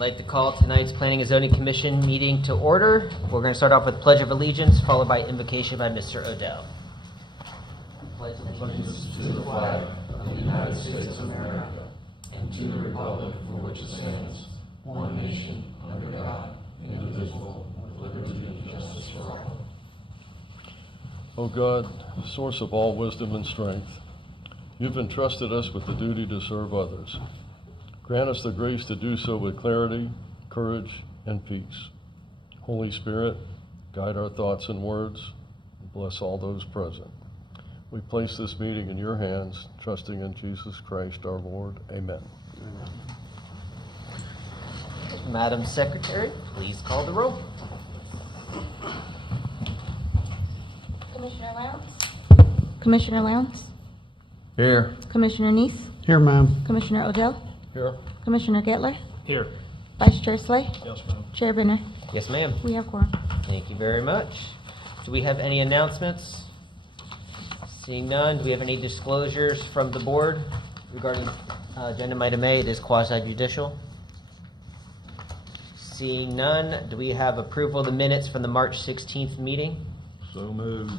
like to call tonight's Planning and Zoning Commission meeting to order. We're going to start off with Pledge of Allegiance, followed by invocation by Mr. Odell. Pledge allegiance to the flag of the United States of America and to the republic for which it stands, one nation, under God, indivisible, with liberty and justice for all. O God, source of all wisdom and strength, you've entrusted us with the duty to serve others. Grant us the grace to do so with clarity, courage, and peace. Holy Spirit, guide our thoughts and words, and bless all those present. We place this meeting in your hands, trusting in Jesus Christ our Lord. Amen. Madam Secretary, please call the roll. Commissioner Lowndes? Commissioner Lowndes? Here. Commissioner Neese? Here, ma'am. Commissioner Odell? Here. Commissioner Gettler? Here. Vice Chair Slay? Yes, ma'am. Chair Benner? Yes, ma'am. We have quorum. Thank you very much. Do we have any announcements? Seeing none, do we have any disclosures from the board regarding agenda item A? It is quasi-judicial. Seeing none, do we have approval of the minutes from the March 16th meeting? So moved.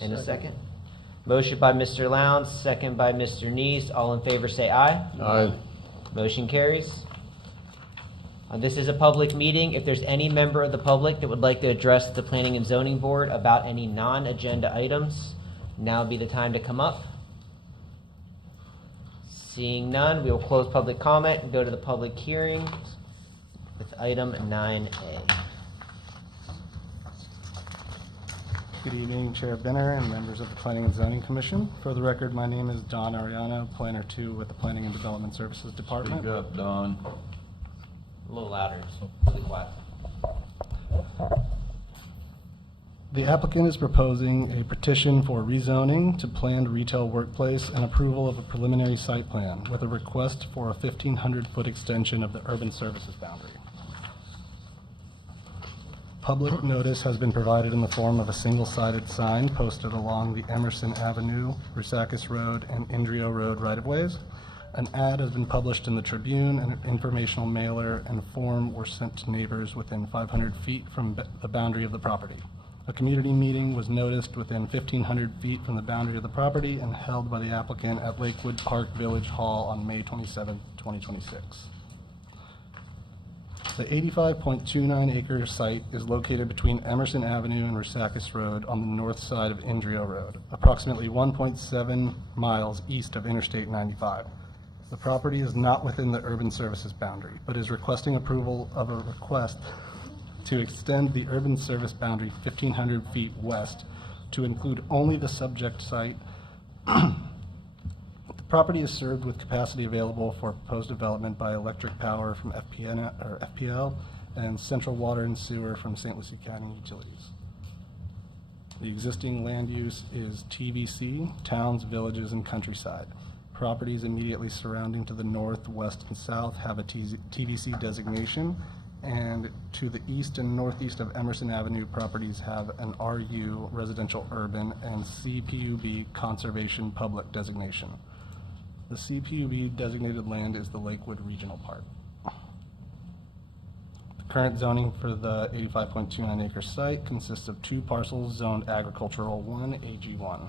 In a second. Motion by Mr. Lowndes, second by Mr. Neese. All in favor say aye. Aye. Motion carries. This is a public meeting. If there's any member of the public that would like to address the Planning and Zoning Board about any non-agenda items, now would be the time to come up. Seeing none, we will close public comment and go to the public hearings with item 9A. Good evening, Chair Benner and members of the Planning and Zoning Commission. For the record, my name is Don Ariano, Planner 2 with the Planning and Development Services Department. Speak up, Don. A little louder, so really quiet. The applicant is proposing a petition for rezoning to planned retail workplace and approval of a preliminary site plan with a request for a 1,500-foot extension of the urban services boundary. Public notice has been provided in the form of a single-sided sign posted along the Emerson Avenue, Rusakis Road, and Indrio Road right-of-ways. An ad has been published in the Tribune, and an informational mailer and form were sent to neighbors within 500 feet from the boundary of the property. A community meeting was noticed within 1,500 feet from the boundary of the property and held by the applicant at Lakewood Park Village Hall on May 27, 2026. The 85.29 acre site is located between Emerson Avenue and Rusakis Road on the north side of Indrio Road, approximately 1.7 miles east of Interstate 95. The property is not within the urban services boundary, but is requesting approval of a request to extend the urban service boundary 1,500 feet west to include only the subject site. The property is served with capacity available for proposed development by electric power from FPL and central water and sewer from St. Lucie County Utilities. The existing land use is TVC, towns, villages, and countryside. Properties immediately surrounding to the north, west, and south have a TVC designation, and to the east and northeast of Emerson Avenue, properties have an RU, residential urban, and CPUB, conservation public designation. The CPUB designated land is the Lakewood Regional Park. The current zoning for the 85.29 acre site consists of 2 parcels zoned agricultural 1, AG1.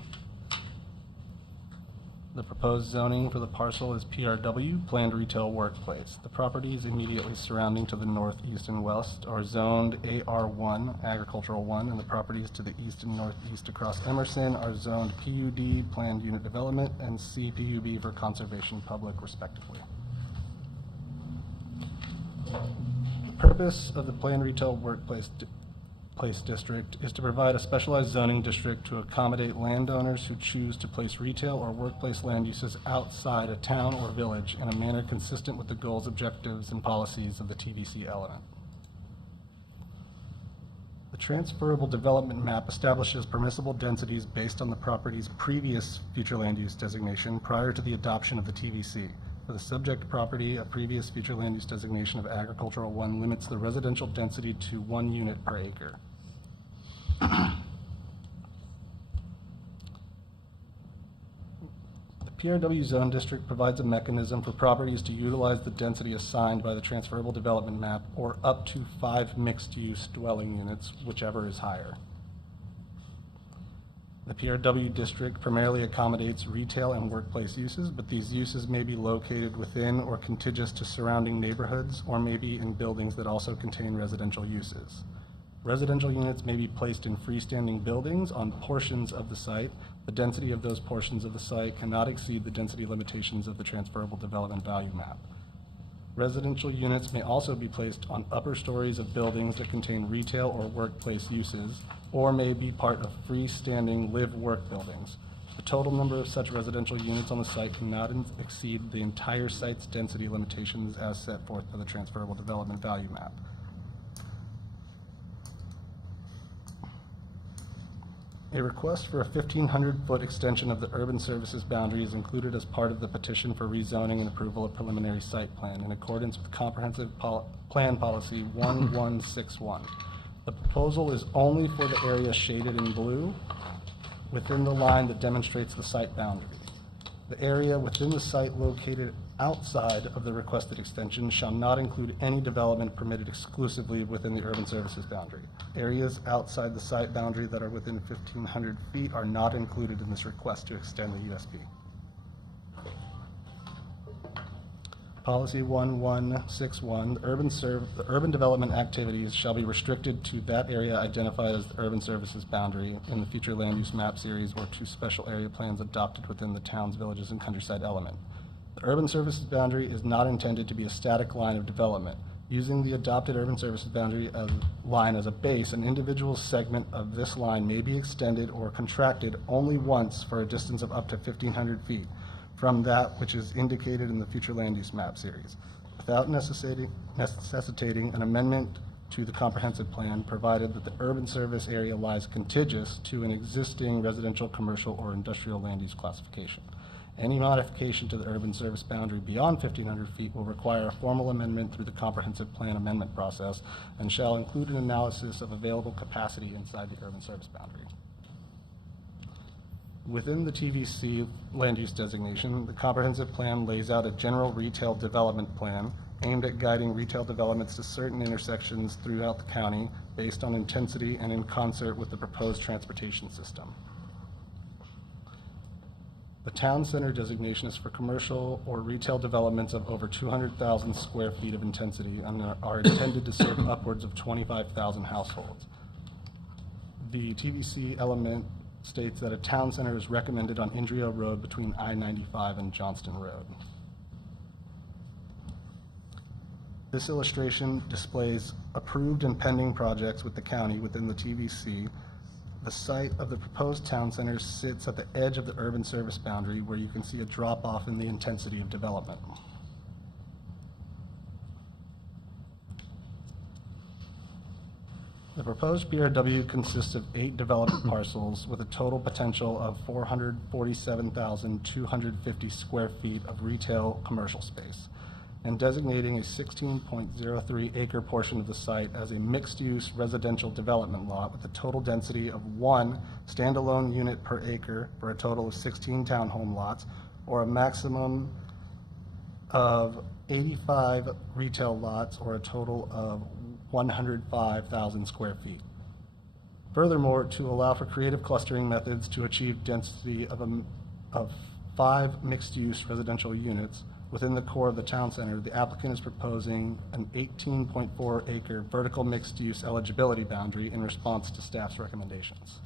The proposed zoning for the parcel is PRW, Planned Retail Workplace. The properties immediately surrounding to the north, east, and west are zoned AR1, Agricultural 1, and the properties to the east and northeast across Emerson are zoned PUD, Planned Unit Development, and CPUB for Conservation Public, respectively. The purpose of the Planned Retail Workplace District is to provide a specialized zoning district to accommodate landowners who choose to place retail or workplace land uses outside a town or village in a manner consistent with the goals, objectives, and policies of the TVC element. The transferable development map establishes permissible densities based on the property's previous future land use designation prior to the adoption of the TVC. For the subject property, a previous future land use designation of Agricultural 1 limits the residential density to 1 unit per acre. The PRW zone district provides a mechanism for properties to utilize the density assigned by the transferable development map or up to 5 mixed-use dwelling units, whichever is higher. The PRW district primarily accommodates retail and workplace uses, but these uses may be located within or contiguous to surrounding neighborhoods or may be in buildings that also contain residential uses. Residential units may be placed in freestanding buildings on portions of the site. The density of those portions of the site cannot exceed the density limitations of the transferable development value map. Residential units may also be placed on upper stories of buildings that contain retail or workplace uses, or may be part of freestanding live-work buildings. The total number of such residential units on the site cannot exceed the entire site's density limitations as set forth by the transferable development value map. A request for a 1,500-foot extension of the urban services boundary is included as part of the petition for rezoning and approval of preliminary site plan in accordance with Comprehensive Plan Policy 1161. The proposal is only for the area shaded in blue within the line that demonstrates the site boundary. The area within the site located outside of the requested extension shall not include any development permitted exclusively within the urban services boundary. Areas outside the site boundary that are within 1,500 feet are not included in this request to extend the USP. Policy 1161, the urban development activities shall be restricted to that area identified as the urban services boundary in the future land use map series or to special area plans adopted within the towns, villages, and countryside element. The urban services boundary is not intended to be a static line of development. Using the adopted urban services boundary line as a base, an individual segment of this line may be extended or contracted only once for a distance of up to 1,500 feet from that which is indicated in the future land use map series, without necessitating an amendment to the comprehensive plan, provided that the urban service area lies contiguous to an existing residential, commercial, or industrial land use classification. Any modification to the urban service boundary beyond 1,500 feet will require a formal amendment through the comprehensive plan amendment process and shall include an analysis of available capacity inside the urban service boundary. Within the TVC land use designation, the comprehensive plan lays out a general retail development plan aimed at guiding retail developments to certain intersections throughout the county based on intensity and in concert with the proposed transportation system. The town center designation is for commercial or retail developments of over 200,000 square feet of intensity and are intended to serve upwards of 25,000 households. The TVC element states that a town center is recommended on Indrio Road between I-95 and Johnston Road. This illustration displays approved and pending projects with the county within the TVC. The site of the proposed town center sits at the edge of the urban service boundary where you can see a drop-off in the intensity of development. The proposed PRW consists of 8 development parcels with a total potential of 447,250 square feet of retail commercial space, and designating a 16.03 acre portion of the site as a mixed-use residential development lot with a total density of 1 standalone unit per acre for a total of 16 townhome lots, or a maximum of 85 retail lots, or a total of 105,000 square feet. Furthermore, to allow for creative clustering methods to achieve density of 5 mixed-use residential units within the core of the town center, the applicant is proposing an 18.4 acre vertical mixed-use eligibility boundary in response to staff's recommendations.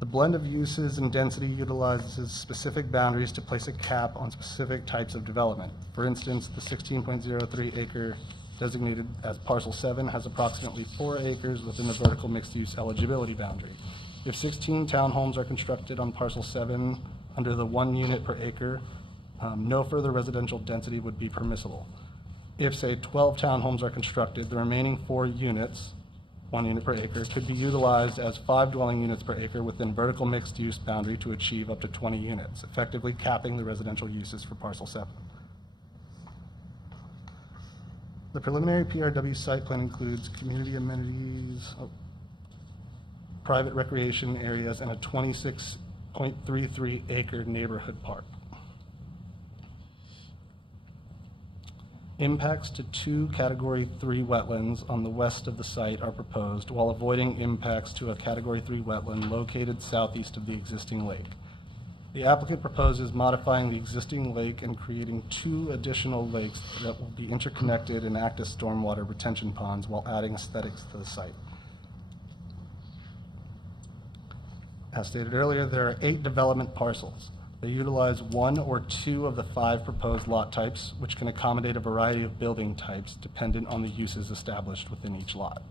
The blend of uses and density utilizes specific boundaries to place a cap on specific types of development. For instance, the 16.03 acre designated as parcel 7 has approximately 4 acres within the vertical mixed-use eligibility boundary. If 16 townhomes are constructed on parcel 7 under the 1 unit per acre, no further residential density would be permissible. If, say, 12 townhomes are constructed, the remaining 4 units, 1 unit per acre, could be utilized as 5 dwelling units per acre within vertical mixed-use boundary to achieve up to 20 units, effectively capping the residential uses for parcel 7. The preliminary PRW site plan includes community amenities, private recreation areas, and a 26.5 0.33 acre neighborhood park. Impacts to 2 Category 3 wetlands on the west of the site are proposed while avoiding impacts to a Category 3 wetland located southeast of the existing lake. The applicant proposes modifying the existing lake and creating 2 additional lakes that will be interconnected and act as stormwater retention ponds while adding aesthetics to the site. As stated earlier, there are 8 development parcels. They utilize 1 or 2 of the 5 proposed lot types, which can accommodate a variety of building types dependent on the uses established within each lot.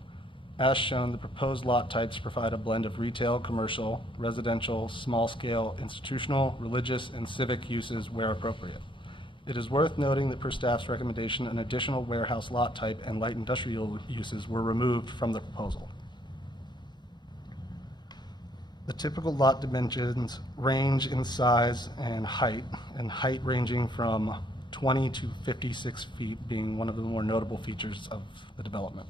As shown, the proposed lot types provide a blend of retail, commercial, residential, small-scale, institutional, religious, and civic uses where appropriate. It is worth noting that per staff's recommendation, an additional warehouse lot type and light industrial uses were removed from the proposal. The typical lot dimensions range in size and height ranging from 20 to 56 feet being one of the more notable features of the development.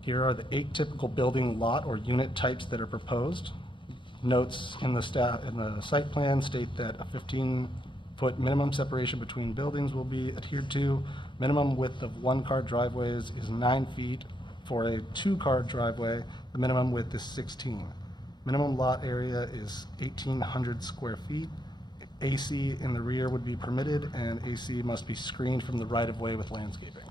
Here are the 8 typical building lot or unit types that are proposed. Notes in the site plan state that a 15-foot minimum separation between buildings will be adhered to. Minimum width of 1-car driveways is 9 feet. For a 2-car driveway, the minimum width is 16. Minimum lot area is 1,800 square feet. AC in the rear would be permitted, and AC must be screened from the right-of-way with landscaping.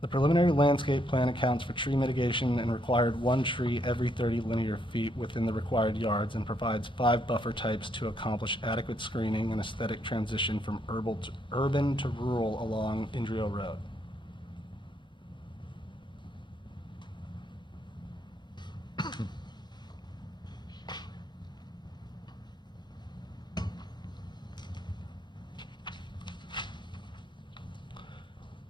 The preliminary landscape plan accounts for tree mitigation and required 1 tree every 30 linear feet within the required yards and provides 5 buffer types to accomplish adequate screening and aesthetic transition from urban to rural along Indrio Road.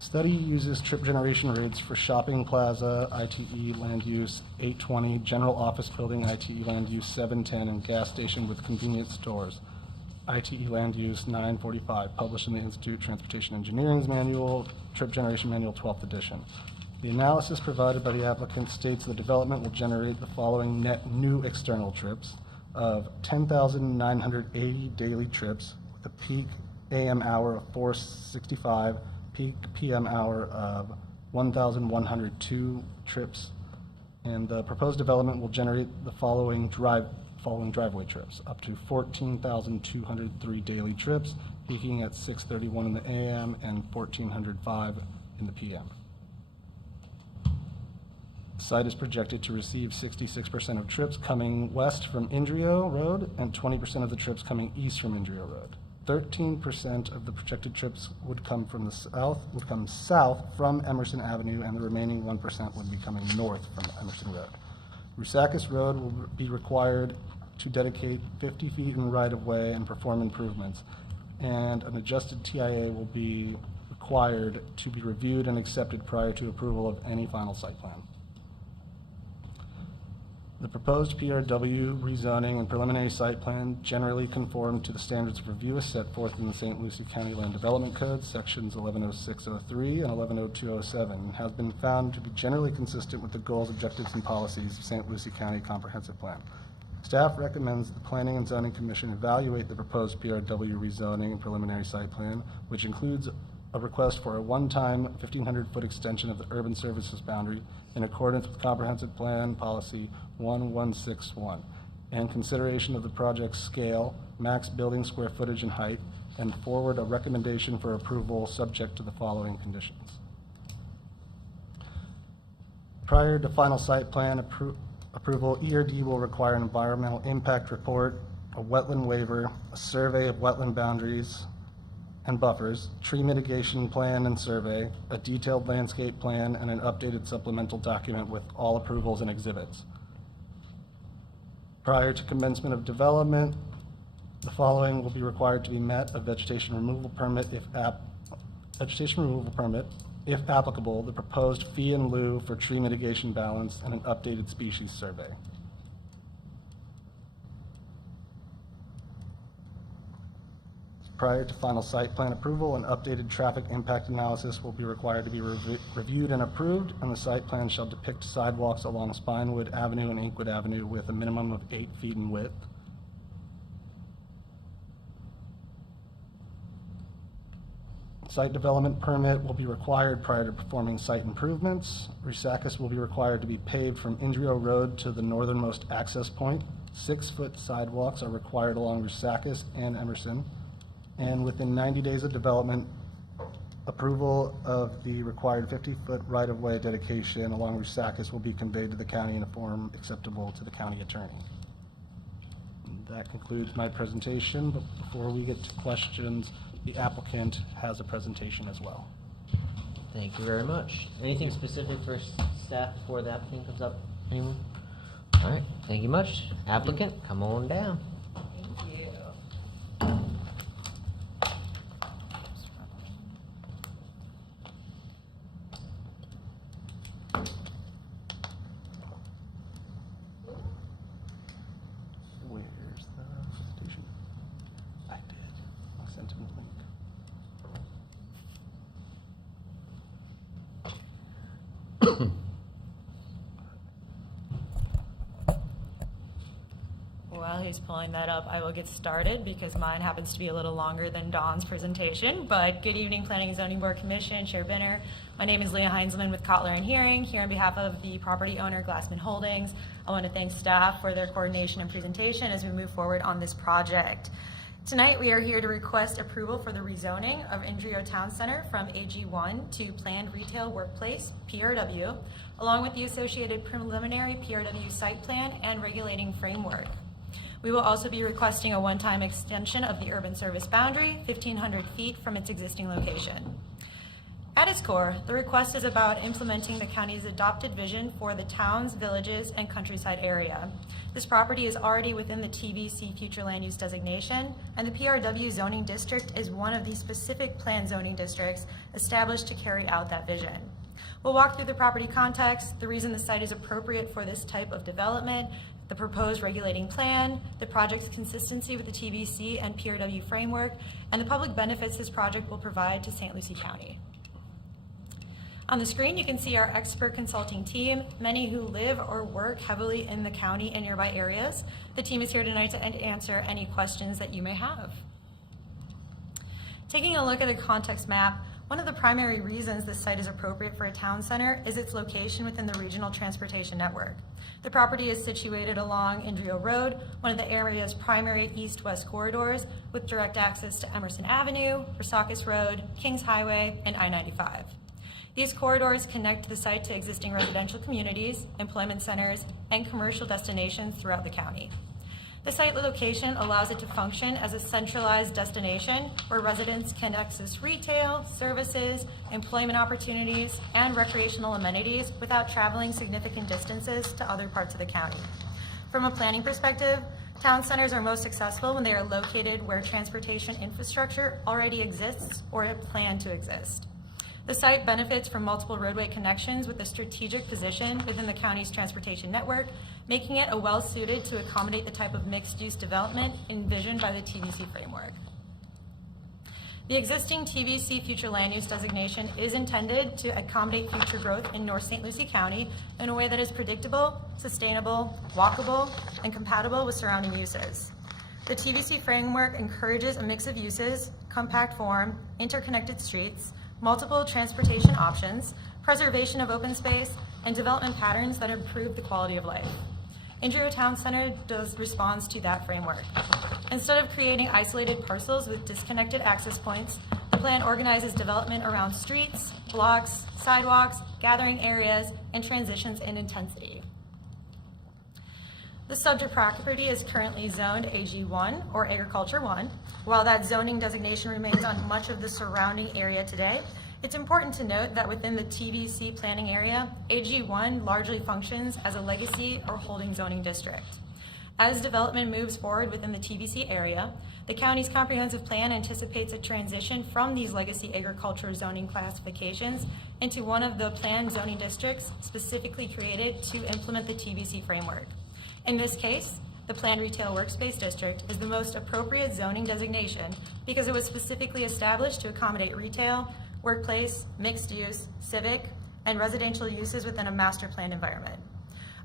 Study uses trip generation rates for shopping plaza, ITE land use 820, general office building, ITE land use 710, and gas station with convenience stores, ITE land use 945, published in the Institute Transportation Engineering's Manual, Trip Generation Manual 12th edition. The analysis provided by the applicant states the development will generate the following net new external trips of 10,980 daily trips with a peak AM hour of 465, peak PM hour of 1,102 trips, and the proposed development will generate the following driveway trips, up to 14,203 daily trips, peaking at 6:31 in the AM and 1,405 in the PM. The site is projected to receive 66% of trips coming west from Indrio Road and 20% of the trips coming east from Indrio Road. 13% of the projected trips would come south from Emerson Avenue, and the remaining 1% would be coming north from Emerson Road. Rusakis Road will be required to dedicate 50 feet in right-of-way and perform improvements, and an adjusted TIA will be required to be reviewed and accepted prior to approval of any final site plan. The proposed PRW rezoning and preliminary site plan generally conform to the standards of review as set forth in the St. Lucie County Land Development Code, sections 110603 and 110207, and has been found to be generally consistent with the goals, objectives, and policies of St. Lucie County Comprehensive Plan. Staff recommends the Planning and Zoning Commission evaluate the proposed PRW rezoning and preliminary site plan, which includes a request for a one-time 1,500-foot extension of the urban services boundary in accordance with Comprehensive Plan Policy 1161, and consideration of the project's scale, max building square footage and height, and forward a recommendation for approval subject to the following conditions. Prior to final site plan approval, ERD will require an environmental impact report, a wetland waiver, a survey of wetland boundaries and buffers, tree mitigation plan and survey, a detailed landscape plan, and an updated supplemental document with all approvals and exhibits. Prior to commencement of development, the following will be required to be met: a vegetation removal permit if applicable, the proposed fee in lieu for tree mitigation balance, and an updated species survey. Prior to final site plan approval, an updated traffic impact analysis will be required to be reviewed and approved, and the site plan shall depict sidewalks along Spinewood Avenue and Inkwood Avenue with a minimum of 8 feet in width. Site development permit will be required prior to performing site improvements. Rusakis will be required to be paved from Indrio Road to the northernmost access point. 6-foot sidewalks are required along Rusakis and Emerson. And within 90 days of development, approval of the required 50-foot right-of-way dedication along Rusakis will be conveyed to the county in a form acceptable to the county attorney. And that concludes my presentation, but before we get to questions, the applicant has a presentation as well. Thank you very much. Anything specific for staff before the applicant comes up? Anyone? All right, thank you much. Applicant, come on down. Thank you. Where's the presentation? I did. I sent him the link. While he's pulling that up, I will get started because mine happens to be a little longer than Dawn's presentation. But good evening, Planning and Zoning Board Commission, Chair Binner. My name is Leah Heinzelman with Kotler and Hearing, here on behalf of the property owner, Glassman Holdings. I want to thank staff for their coordination and presentation as we move forward on this project. Tonight, we are here to request approval for the rezoning of Indrio Town Center from AG1 to Planned Retail Workplace, PRW, along with the associated preliminary PRW site plan and regulating framework. We will also be requesting a one-time extension of the urban service boundary, 1,500 feet from its existing location. At its core, the request is about implementing the county's adopted vision for the towns, villages, and countryside area. This property is already within the TVC future land use designation, and the PRW zoning district is one of the specific planned zoning districts established to carry out that vision. We'll walk through the property context, the reason the site is appropriate for this type of development, the proposed regulating plan, the project's consistency with the TVC and PRW framework, and the public benefits this project will provide to St. Lucie County. On the screen, you can see our expert consulting team, many who live or work heavily in the county and nearby areas. The team is here tonight to answer any questions that you may have. Taking a look at a context map, one of the primary reasons this site is appropriate for a town center is its location within the regional transportation network. The property is situated along Indrio Road, one of the area's primary east-west corridors, with direct access to Emerson Avenue, Rusakis Road, Kings Highway, and I-95. These corridors connect the site to existing residential communities, employment centers, and commercial destinations throughout the county. The site location allows it to function as a centralized destination where residents can access retail, services, employment opportunities, and recreational amenities without traveling significant distances to other parts of the county. From a planning perspective, town centers are most successful when they are located where transportation infrastructure already exists or is planned to exist. The site benefits from multiple roadway connections with a strategic position within the county's transportation network, making it well-suited to accommodate the type of mixed-use development envisioned by the TVC framework. The existing TVC future land use designation is intended to accommodate future growth in North St. Lucie County in a way that is predictable, sustainable, walkable, and compatible with surrounding uses. The TVC framework encourages a mix of uses, compact form, interconnected streets, multiple transportation options, preservation of open space, and development patterns that improve the quality of life. Indrio Town Center responds to that framework. Instead of creating isolated parcels with disconnected access points, the plan organizes development around streets, blocks, sidewalks, gathering areas, and transitions in intensity. The subject property is currently zoned AG1, or Agriculture 1. While that zoning designation remains on much of the surrounding area today, it's important to note that within the TVC planning area, AG1 largely functions as a legacy or holding zoning district. As development moves forward within the TVC area, the county's comprehensive plan anticipates a transition from these legacy agriculture zoning classifications into one of the planned zoning districts specifically created to implement the TVC framework. In this case, the planned retail workspace district is the most appropriate zoning designation because it was specifically established to accommodate retail, workplace, mixed use, civic, and residential uses within a master planned environment.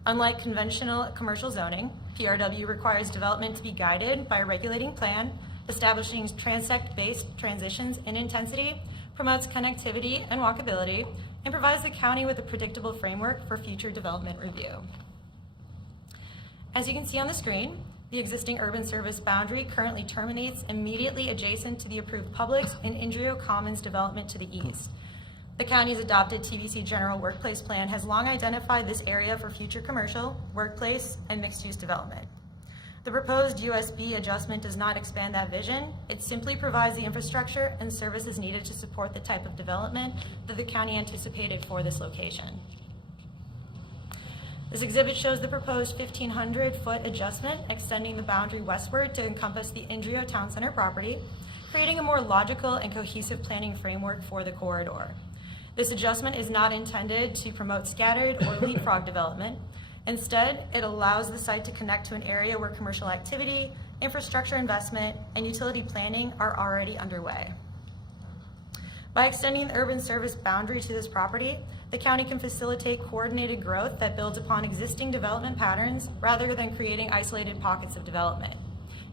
Unlike conventional commercial zoning, PRW requires development to be guided by a regulating plan, establishing transect-based transitions in intensity, promotes connectivity and walkability, and provides the county with a predictable framework for future development review. As you can see on the screen, the existing urban service boundary currently terminates immediately adjacent to the approved Publix and Indrio Commons development to the east. The county's adopted TVC General Workplace Plan has long identified this area for future commercial, workplace, and mixed-use development. The proposed USB adjustment does not expand that vision. It simply provides the infrastructure and services needed to support the type of development that the county anticipated for this location. This exhibit shows the proposed 1,500-foot adjustment extending the boundary westward to encompass the Indrio Town Center property, creating a more logical and cohesive planning framework for the corridor. This adjustment is not intended to promote scattered or leapfrog development. Instead, it allows the site to connect to an area where commercial activity, infrastructure investment, and utility planning are already underway. By extending the urban service boundary to this property, the county can facilitate coordinated growth that builds upon existing development patterns rather than creating isolated pockets of development.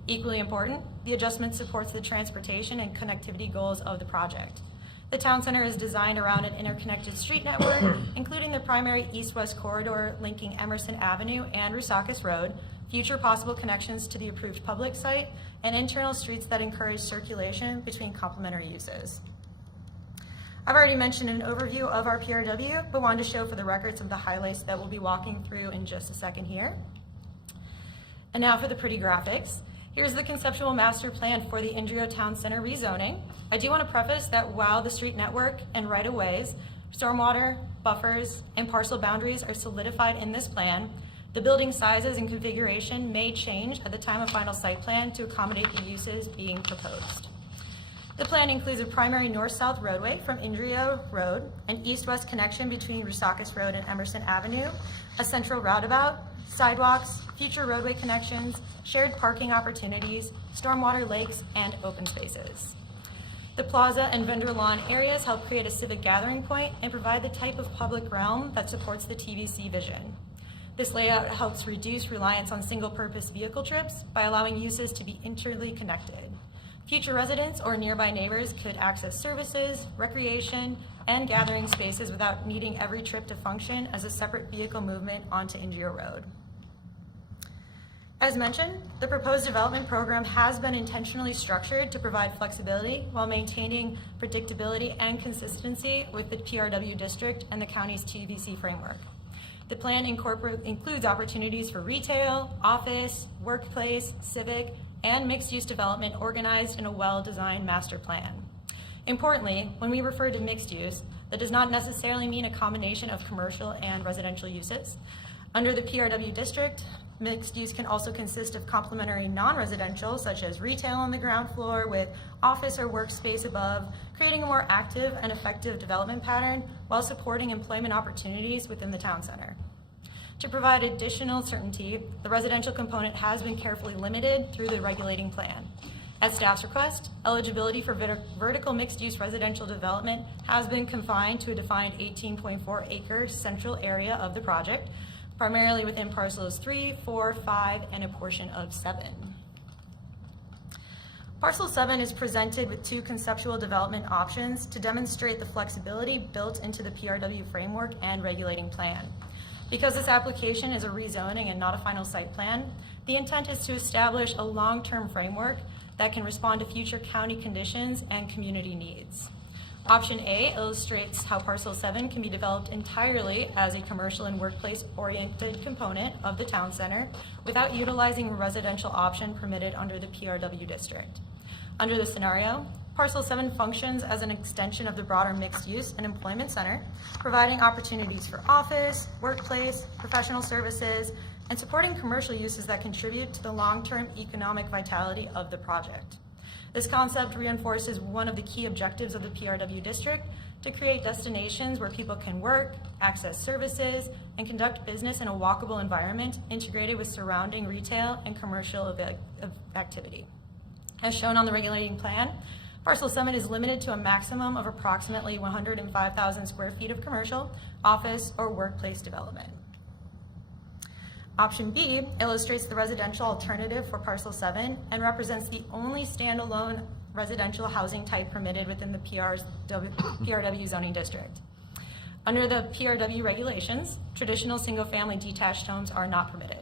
Equally important, the adjustment supports the transportation and connectivity goals of the project. The town center is designed around an interconnected street network, including the primary east-west corridor linking Emerson Avenue and Rusakis Road, future possible connections to the approved public site, and internal streets that encourage circulation between complementary uses. I've already mentioned an overview of our PRW, but wanted to show for the record some of the highlights that we'll be walking through in just a second here. And now for the pretty graphics. Here's the conceptual master plan for the Indrio Town Center rezoning. I do want to preface that while the street network and right-of-ways, stormwater, buffers, and parcel boundaries are solidified in this plan, the building sizes and configuration may change at the time of final site plan to accommodate the uses being proposed. The plan includes a primary north-south roadway from Indrio Road, an east-west connection between Rusakis Road and Emerson Avenue, a central roundabout, sidewalks, future roadway connections, shared parking opportunities, stormwater lakes, and open spaces. The plaza and vendor lawn areas help create a civic gathering point and provide the type of public realm that supports the TVC vision. This layout helps reduce reliance on single-purpose vehicle trips by allowing uses to be internally connected. Future residents or nearby neighbors could access services, recreation, and gathering spaces without needing every trip to function as a separate vehicle movement onto Indrio Road. As mentioned, the proposed development program has been intentionally structured to provide flexibility while maintaining predictability and consistency with the PRW district and the county's TVC framework. The plan includes opportunities for retail, office, workplace, civic, and mixed-use development organized in a well-designed master plan. Importantly, when we refer to mixed use, that does not necessarily mean a combination of commercial and residential uses. Under the PRW district, mixed use can also consist of complementary non-residential, such as retail on the ground floor with office or workspace above, creating a more active and effective development pattern while supporting employment opportunities within the town center. To provide additional certainty, the residential component has been carefully limited through the regulating plan. At staff's request, eligibility for vertical mixed-use residential development has been confined to a defined 18.4-acre central area of the project, primarily within parcels 3, 4, 5, and a portion of 7. Parcel 7 is presented with two conceptual development options to demonstrate the flexibility built into the PRW framework and regulating plan. Because this application is a rezoning and not a final site plan, the intent is to establish a long-term framework that can respond to future county conditions and community needs. Option A illustrates how Parcel 7 can be developed entirely as a commercial and workplace-oriented component of the town center without utilizing a residential option permitted under the PRW district. Under this scenario, Parcel 7 functions as an extension of the broader mixed-use and employment center, providing opportunities for office, workplace, professional services, and supporting commercial uses that contribute to the long-term economic vitality of the project. This concept reinforces one of the key objectives of the PRW district, to create destinations where people can work, access services, and conduct business in a walkable environment integrated with surrounding retail and commercial activity. As shown on the regulating plan, Parcel 7 is limited to a maximum of approximately 105,000 square feet of commercial, office, or workplace development. Option B illustrates the residential alternative for Parcel 7 and represents the only standalone residential housing type permitted within the PRW zoning district. Under the PRW regulations, traditional single-family detached homes are not permitted.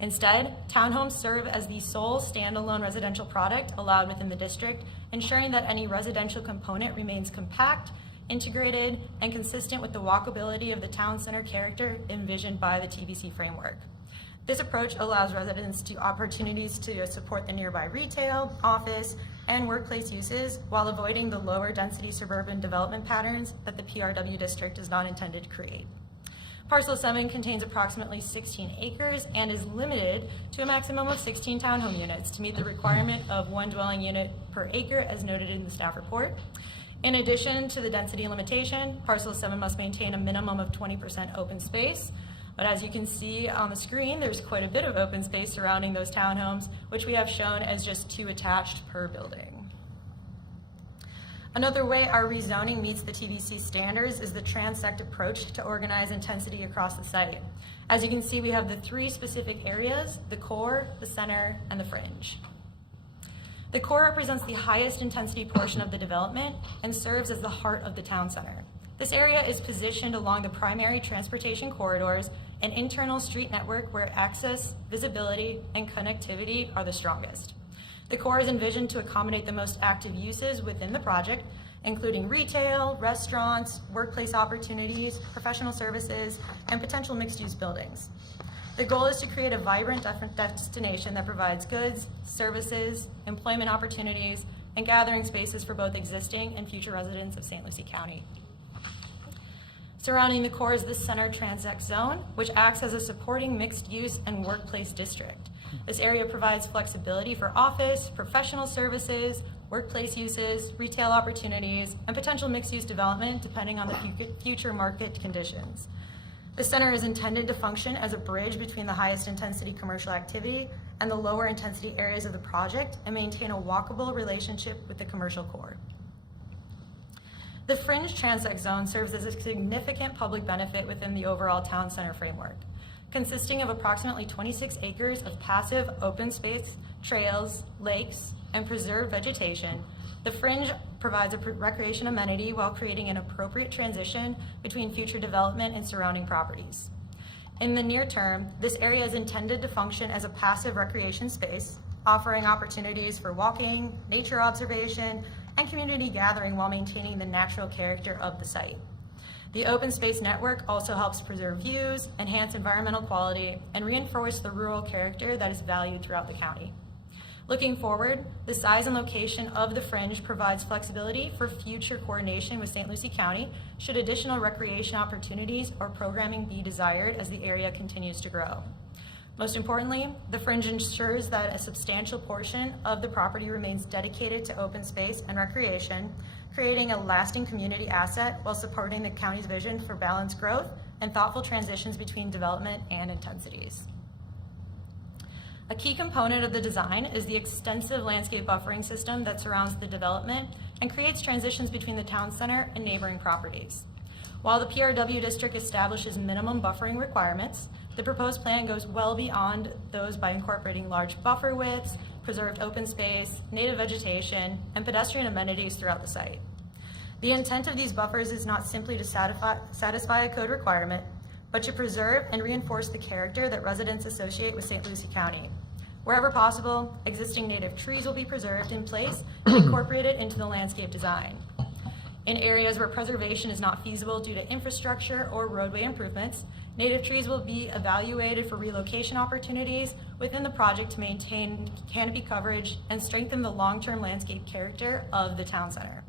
Instead, townhomes serve as the sole standalone residential product allowed within the district, ensuring that any residential component remains compact, integrated, and consistent with the walkability of the town center character envisioned by the TBC framework. This approach allows residents to opportunities to support the nearby retail, office, and workplace uses while avoiding the lower density suburban development patterns that the PRW district is not intended to create. Parcel 7 contains approximately 16 acres and is limited to a maximum of 16 townhome units to meet the requirement of 1 dwelling unit per acre as noted in the staff report. In addition to the density limitation, Parcel 7 must maintain a minimum of 20% open space. But as you can see on the screen, there's quite a bit of open space surrounding those townhomes, which we have shown as just 2 attached per building. Another way our rezoning meets the TBC standards is the transect approach to organize intensity across the site. As you can see, we have the 3 specific areas: the core, the center, and the fringe. The core represents the highest intensity portion of the development and serves as the heart of the town center. This area is positioned along the primary transportation corridors and internal street network where access, visibility, and connectivity are the strongest. The core is envisioned to accommodate the most active uses within the project, including retail, restaurants, workplace opportunities, professional services, and potential mixed-use buildings. The goal is to create a vibrant destination that provides goods, services, employment opportunities, and gathering spaces for both existing and future residents of St. Lucie County. Surrounding the core is the center transect zone, which acts as a supporting mixed-use and workplace district. This area provides flexibility for office, professional services, workplace uses, retail opportunities, and potential mixed-use development depending on the future market conditions. The center is intended to function as a bridge between the highest intensity commercial activity and the lower intensity areas of the project and maintain a walkable relationship with the commercial core. The fringe transect zone serves as a significant public benefit within the overall town center framework. Consisting of approximately 26 acres of passive open space, trails, lakes, and preserved vegetation, the fringe provides a recreation amenity while creating an appropriate transition between future development and surrounding properties. In the near term, this area is intended to function as a passive recreation space, offering opportunities for walking, nature observation, and community gathering while maintaining the natural character of the site. The open space network also helps preserve views, enhance environmental quality, and reinforce the rural character that is valued throughout the county. Looking forward, the size and location of the fringe provides flexibility for future coordination with St. Lucie County should additional recreation opportunities or programming be desired as the area continues to grow. Most importantly, the fringe ensures that a substantial portion of the property remains dedicated to open space and recreation, creating a lasting community asset while supporting the county's vision for balanced growth and thoughtful transitions between development and intensities. A key component of the design is the extensive landscape buffering system that surrounds the development and creates transitions between the town center and neighboring properties. While the PRW district establishes minimum buffering requirements, the proposed plan goes well beyond those by incorporating large buffer widths, preserved open space, native vegetation, and pedestrian amenities throughout the site. The intent of these buffers is not simply to satisfy a code requirement, but to preserve and reinforce the character that residents associate with St. Lucie County. Wherever possible, existing native trees will be preserved in place and incorporated into the landscape design. In areas where preservation is not feasible due to infrastructure or roadway improvements, native trees will be evaluated for relocation opportunities within the project to maintain canopy coverage and strengthen the long-term landscape character of the town center.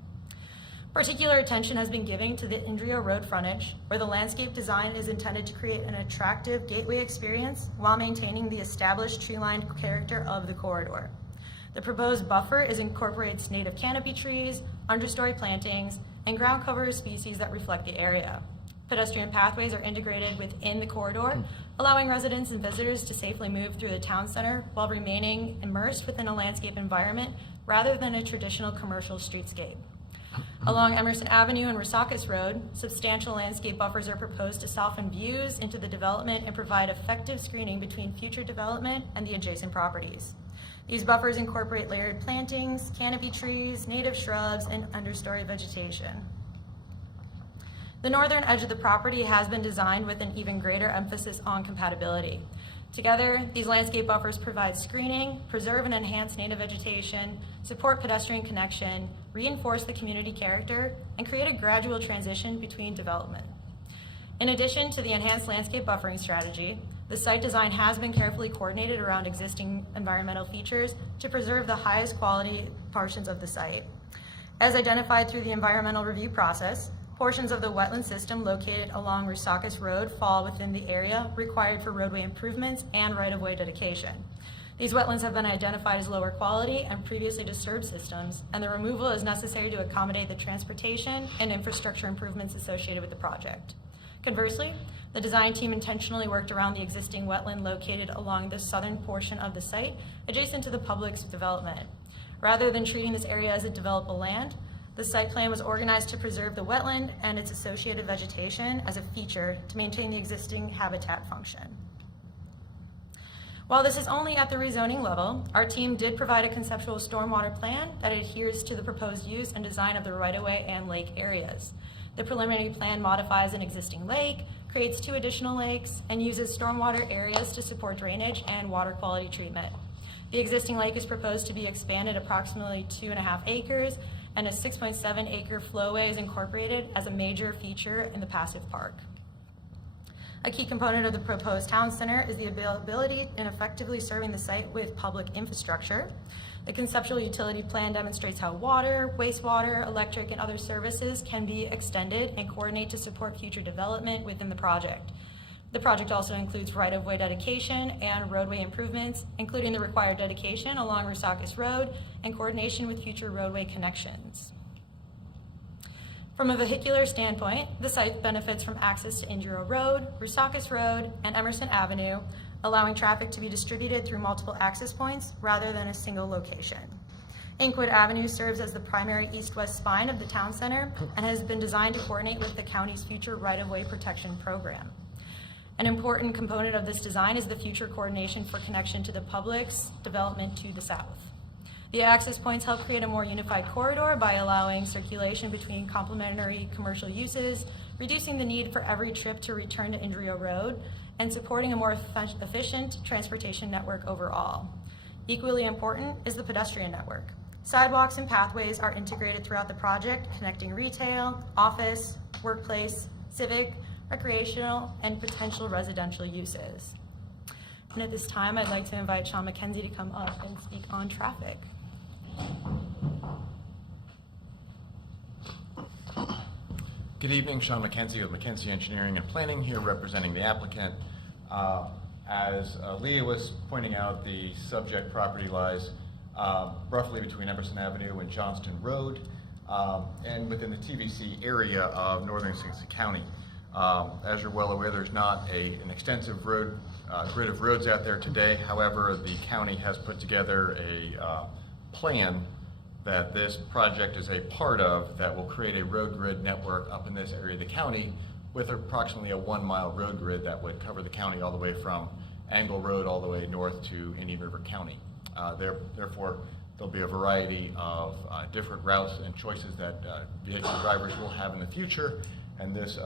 Particular attention has been given to the Indrio Road frontage, where the landscape design is intended to create an attractive gateway experience while maintaining the established tree-lined character of the corridor. The proposed buffer incorporates native canopy trees, understory plantings, and ground cover species that reflect the area. Pedestrian pathways are integrated within the corridor, allowing residents and visitors to safely move through the town center while remaining immersed within a landscape environment rather than a traditional commercial streetscape. Along Emerson Avenue and Rusakis Road, substantial landscape buffers are proposed to soften views into the development and provide effective screening between future development and the adjacent properties. These buffers incorporate layered plantings, canopy trees, native shrubs, and understory vegetation. The northern edge of the property has been designed with an even greater emphasis on compatibility. Together, these landscape buffers provide screening, preserve and enhance native vegetation, support pedestrian connection, reinforce the community character, and create a gradual transition between development. In addition to the enhanced landscape buffering strategy, the site design has been carefully coordinated around existing environmental features to preserve the highest quality portions of the site. As identified through the environmental review process, portions of the wetland system located along Rusakis Road fall within the area required for roadway improvements and right-of-way dedication. These wetlands have been identified as lower quality and previously disturbed systems, and the removal is necessary to accommodate the transportation and infrastructure improvements associated with the project. Conversely, the design team intentionally worked around the existing wetland located along the southern portion of the site, adjacent to the public's development. Rather than treating this area as a developable land, the site plan was organized to preserve the wetland and its associated vegetation as a feature to maintain the existing habitat function. While this is only at the rezoning level, our team did provide a conceptual stormwater plan that adheres to the proposed use and design of the right-of-way and lake areas. The preliminary plan modifies an existing lake, creates 2 additional lakes, and uses stormwater areas to support drainage and water quality treatment. The existing lake is proposed to be expanded approximately 2.5 acres, and a 6.7 acre flowway is incorporated as a major feature in the passive park. A key component of the proposed town center is the availability and effectively serving the site with public infrastructure. The conceptual utility plan demonstrates how water, wastewater, electric, and other services can be extended and coordinate to support future development within the project. The project also includes right-of-way dedication and roadway improvements, including the required dedication along Rusakis Road and coordination with future roadway connections. From a vehicular standpoint, the site benefits from access to Indrio Road, Rusakis Road, and Emerson Avenue, allowing traffic to be distributed through multiple access points rather than a single location. Inkwood Avenue serves as the primary east-west spine of the town center and has been designed to coordinate with the county's future right-of-way protection program. An important component of this design is the future coordination for connection to the public's development to the south. The access points help create a more unified corridor by allowing circulation between complementary commercial uses, reducing the need for every trip to return to Indrio Road, and supporting a more efficient transportation network overall. Equally important is the pedestrian network. Sidewalks and pathways are integrated throughout the project, connecting retail, office, workplace, civic, recreational, and potential residential uses. And at this time, I'd like to invite Sean McKenzie to come up and speak on traffic. Good evening, Sean McKenzie with McKenzie Engineering and Planning here representing the applicant. As Leah was pointing out, the subject property lies roughly between Emerson Avenue and Johnston Road and within the TVC area of northern St. County. As you're well aware, there's not an extensive grid of roads out there today. However, the county has put together a plan that this project is a part of that will create a road grid network up in this area of the county with approximately a 1 mile road grid that would cover the county all the way from Angle Road all the way north to Indian River County. Therefore, there'll be a variety of different routes and choices that vehicle drivers will have in the future, and this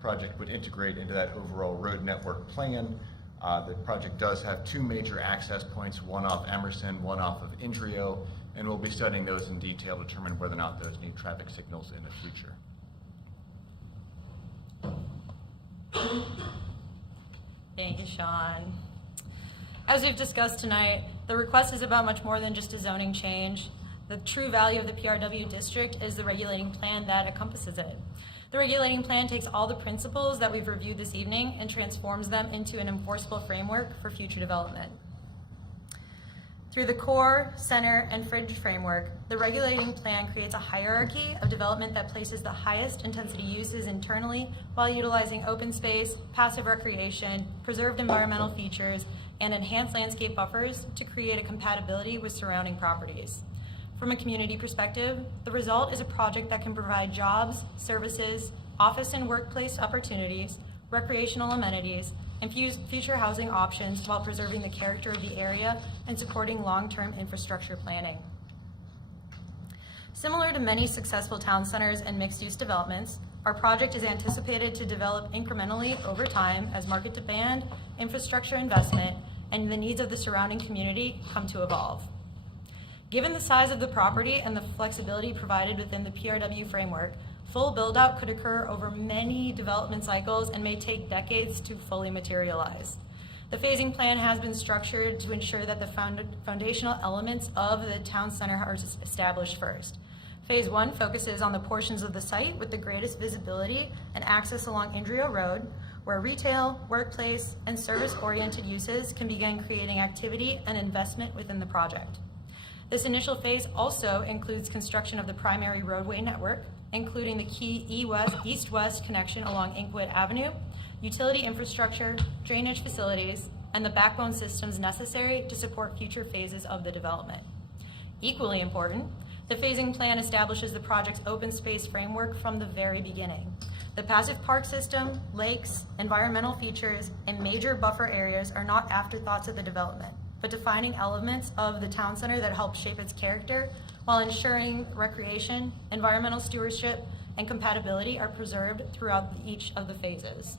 project would integrate into that overall road network plan. The project does have 2 major access points, one off Emerson, one off of Indrio, and we'll be studying those in detail to determine whether or not those need traffic signals in the future. Thank you, Sean. As we've discussed tonight, the request is about much more than just a zoning change. The true value of the PRW district is the regulating plan that encompasses it. The regulating plan takes all the principles that we've reviewed this evening and transforms them into an enforceable framework for future development. Through the core, center, and fringe framework, the regulating plan creates a hierarchy of development that places the highest intensity uses internally while utilizing open space, passive recreation, preserved environmental features, and enhanced landscape buffers to create a compatibility with surrounding properties. From a community perspective, the result is a project that can provide jobs, services, office and workplace opportunities, recreational amenities, and future housing options while preserving the character of the area and supporting long-term infrastructure planning. Similar to many successful town centers and mixed-use developments, our project is anticipated to develop incrementally over time as market demand, infrastructure investment, and the needs of the surrounding community come to evolve. Given the size of the property and the flexibility provided within the PRW framework, full build-out could occur over many development cycles and may take decades to fully materialize. The phasing plan has been structured to ensure that the foundational elements of the town center are established first. Phase 1 focuses on the portions of the site with the greatest visibility and access along Indrio Road, where retail, workplace, and service-oriented uses can begin creating activity and investment within the project. This initial phase also includes construction of the primary roadway network, including the key east-west connection along Inkwood Avenue, utility infrastructure, drainage facilities, and the backbone systems necessary to support future phases of the development. Equally important, the phasing plan establishes the project's open space framework from the very beginning. The passive park system, lakes, environmental features, and major buffer areas are not afterthoughts of the development, but defining elements of the town center that help shape its character while ensuring recreation, environmental stewardship, and compatibility are preserved throughout each of the phases.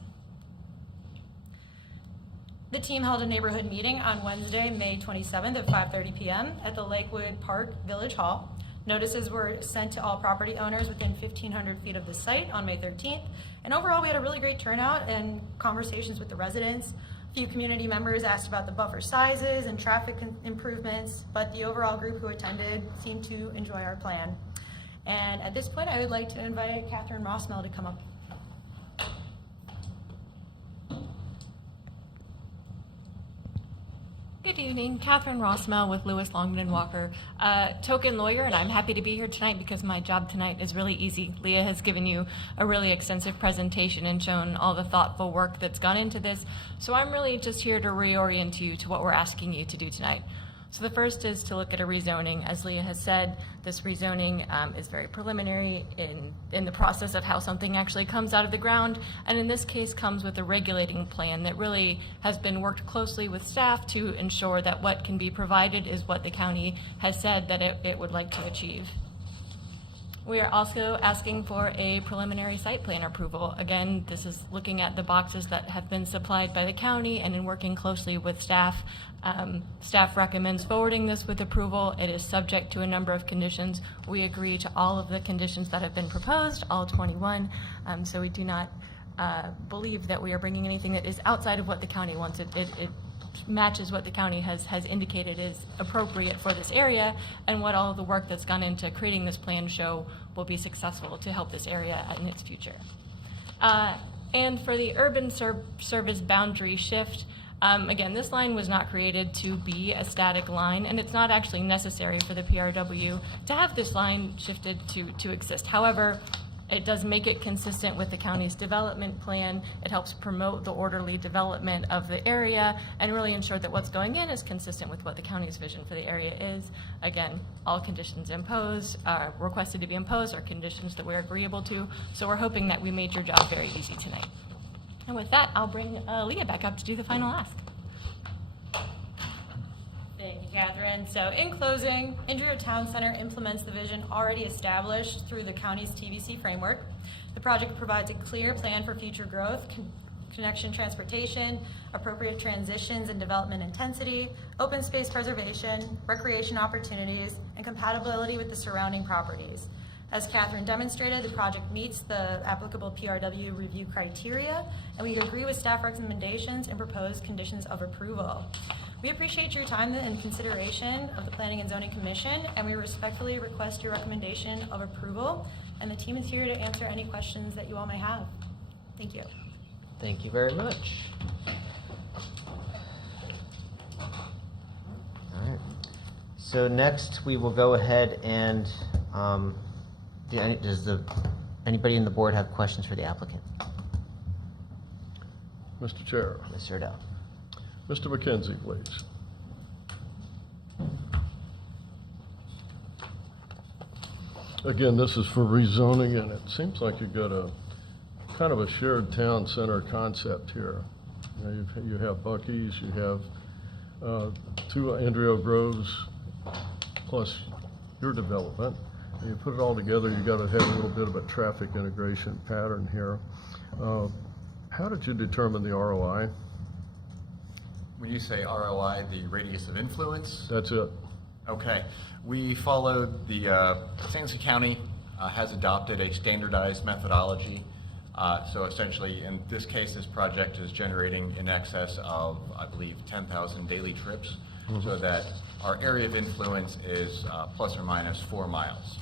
The team held a neighborhood meeting on Wednesday, May 27th at 5:30 p.m. at the Lakewood Park Village Hall. Notices were sent to all property owners within 1,500 feet of the site on May 13th. And overall, we had a really great turnout and conversations with the residents. A few community members asked about the buffer sizes and traffic improvements, but the overall group who attended seemed to enjoy our plan. And at this point, I would like to invite Catherine Rossmell to come up. Good evening, Catherine Rossmell with Lewis Longman Walker, token lawyer, and I'm happy to be here tonight because my job tonight is really easy. Leah has given you a really extensive presentation and shown all the thoughtful work that's gone into this, so I'm really just here to reorient you to what we're asking you to do tonight. So the first is to look at a rezoning. As Leah has said, this rezoning is very preliminary in the process of how something actually comes out of the ground, and in this case comes with a regulating plan that really has been worked closely with staff to ensure that what can be provided is what the county has said that it would like to achieve. We are also asking for a preliminary site plan approval. Again, this is looking at the boxes that have been supplied by the county, and in working closely with staff, staff recommends forwarding this with approval. It is subject to a number of conditions. We agree to all of the conditions that have been proposed, all 21, so we do not believe that we are bringing anything that is outside of what the county wants. It matches what the county has indicated is appropriate for this area, and what all of the work that's gone into creating this plan show will be successful to help this area in its future. And for the urban service boundary shift, again, this line was not created to be a static line, and it's not actually necessary for the PRW to have this line shifted to exist. However, it does make it consistent with the county's development plan. It helps promote the orderly development of the area and really ensure that what's going in is consistent with what the county's vision for the area is. Again, all conditions imposed, requested to be imposed, are conditions that we're agreeable to. So we're hoping that we made your job very easy tonight. And with that, I'll bring Leah back up to do the final ask. Thank you, Catherine. So in closing, Indrio Town Center implements the vision already established through the county's TVC framework. The project provides a clear plan for future growth, connection transportation, appropriate transitions and development intensity, open space preservation, recreation opportunities, and compatibility with the surrounding properties. As Catherine demonstrated, the project meets the applicable PRW review criteria, and we agree with staff recommendations and proposed conditions of approval. We appreciate your time and consideration of the Planning and Zoning Commission, and we respectfully request your recommendation of approval, and the team is here to answer any questions that you all may have. Thank you. Thank you very much. All right. So next, we will go ahead and, anybody in the board have questions for the applicant? Mr. Chair. Mr. Ardell. Mr. McKenzie, please. Again, this is for rezoning, and it seems like you've got a kind of a shared town center concept here. You have Buc-ee's, you have 2 Andrea Groves, plus your development. And you put it all together, you got to have a little bit of a traffic integration pattern here. How did you determine the ROI? When you say ROI, the radius of influence? That's it. Okay. We followed the, San Lucie County has adopted a standardized methodology. So essentially, in this case, this project is generating in excess of, I believe, 10,000 daily trips, so that our area of influence is plus or minus 4 miles.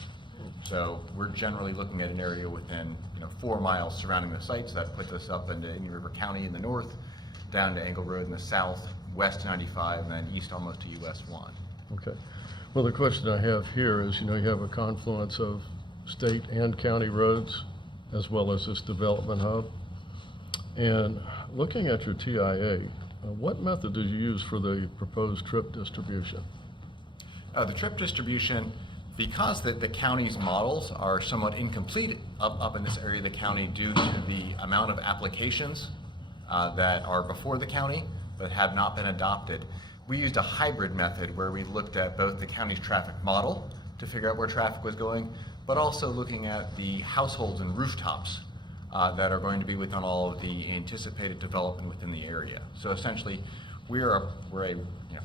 So we're generally looking at an area within 4 miles surrounding the sites. That puts us up into Indian River County in the north, down to Angle Road in the south, west 95, and then east almost to US 1. Okay. Well, the question I have here is, you have a confluence of state and county roads, as well as this development hub. And looking at your TIA, what method did you use for the proposed trip distribution? The trip distribution, because the county's models are somewhat incomplete up in this area of the county due to the amount of applications that are before the county but have not been adopted, we used a hybrid method where we looked at both the county's traffic model to figure out where traffic was going, but also looking at the households and rooftops that are going to be within all of the anticipated development within the area. So essentially, we're a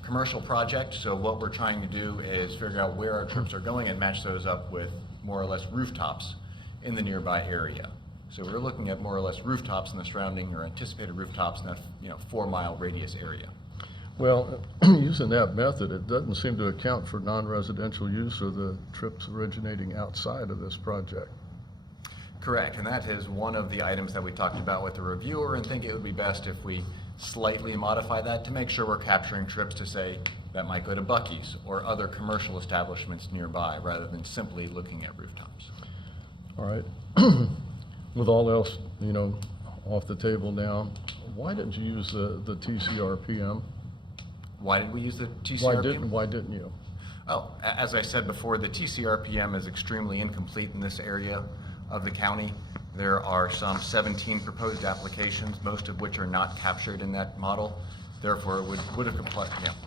commercial project, so what we're trying to do is figure out where our trips are going and match those up with more or less rooftops in the nearby area. So we're looking at more or less rooftops in the surrounding or anticipated rooftops in that 4-mile radius area. Well, using that method, it doesn't seem to account for non-residential use of the trips originating outside of this project. Correct, and that is one of the items that we talked about with the reviewer, and think it would be best if we slightly modify that to make sure we're capturing trips to say that might go to Buc-ee's or other commercial establishments nearby rather than simply looking at rooftops. All right. With all else, off the table now, why didn't you use the TCRPM? Why did we use the TCRPM? Why didn't you? Oh, as I said before, the TCRPM is extremely incomplete in this area of the county. There are some 17 proposed applications, most of which are not captured in that model. Therefore, it would have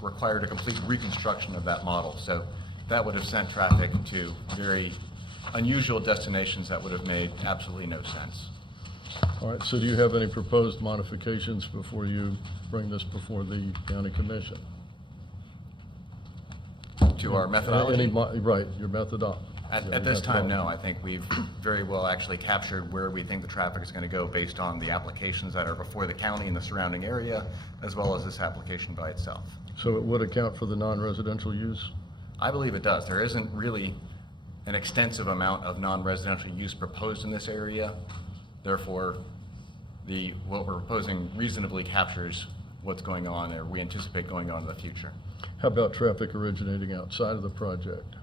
required a complete reconstruction of that model. So that would have sent traffic to very unusual destinations that would have made absolutely no sense. All right, so do you have any proposed modifications before you bring this before the county commission? To our methodology? Right, your methodology. At this time, no. I think we've very well actually captured where we think the traffic is going to go based on the applications that are before the county and the surrounding area, as well as this application by itself. So it would account for the non-residential use? I believe it does. There isn't really an extensive amount of non-residential use proposed in this area. Therefore, what we're proposing reasonably captures what's going on or we anticipate going on in the future. How about traffic originating outside of the project?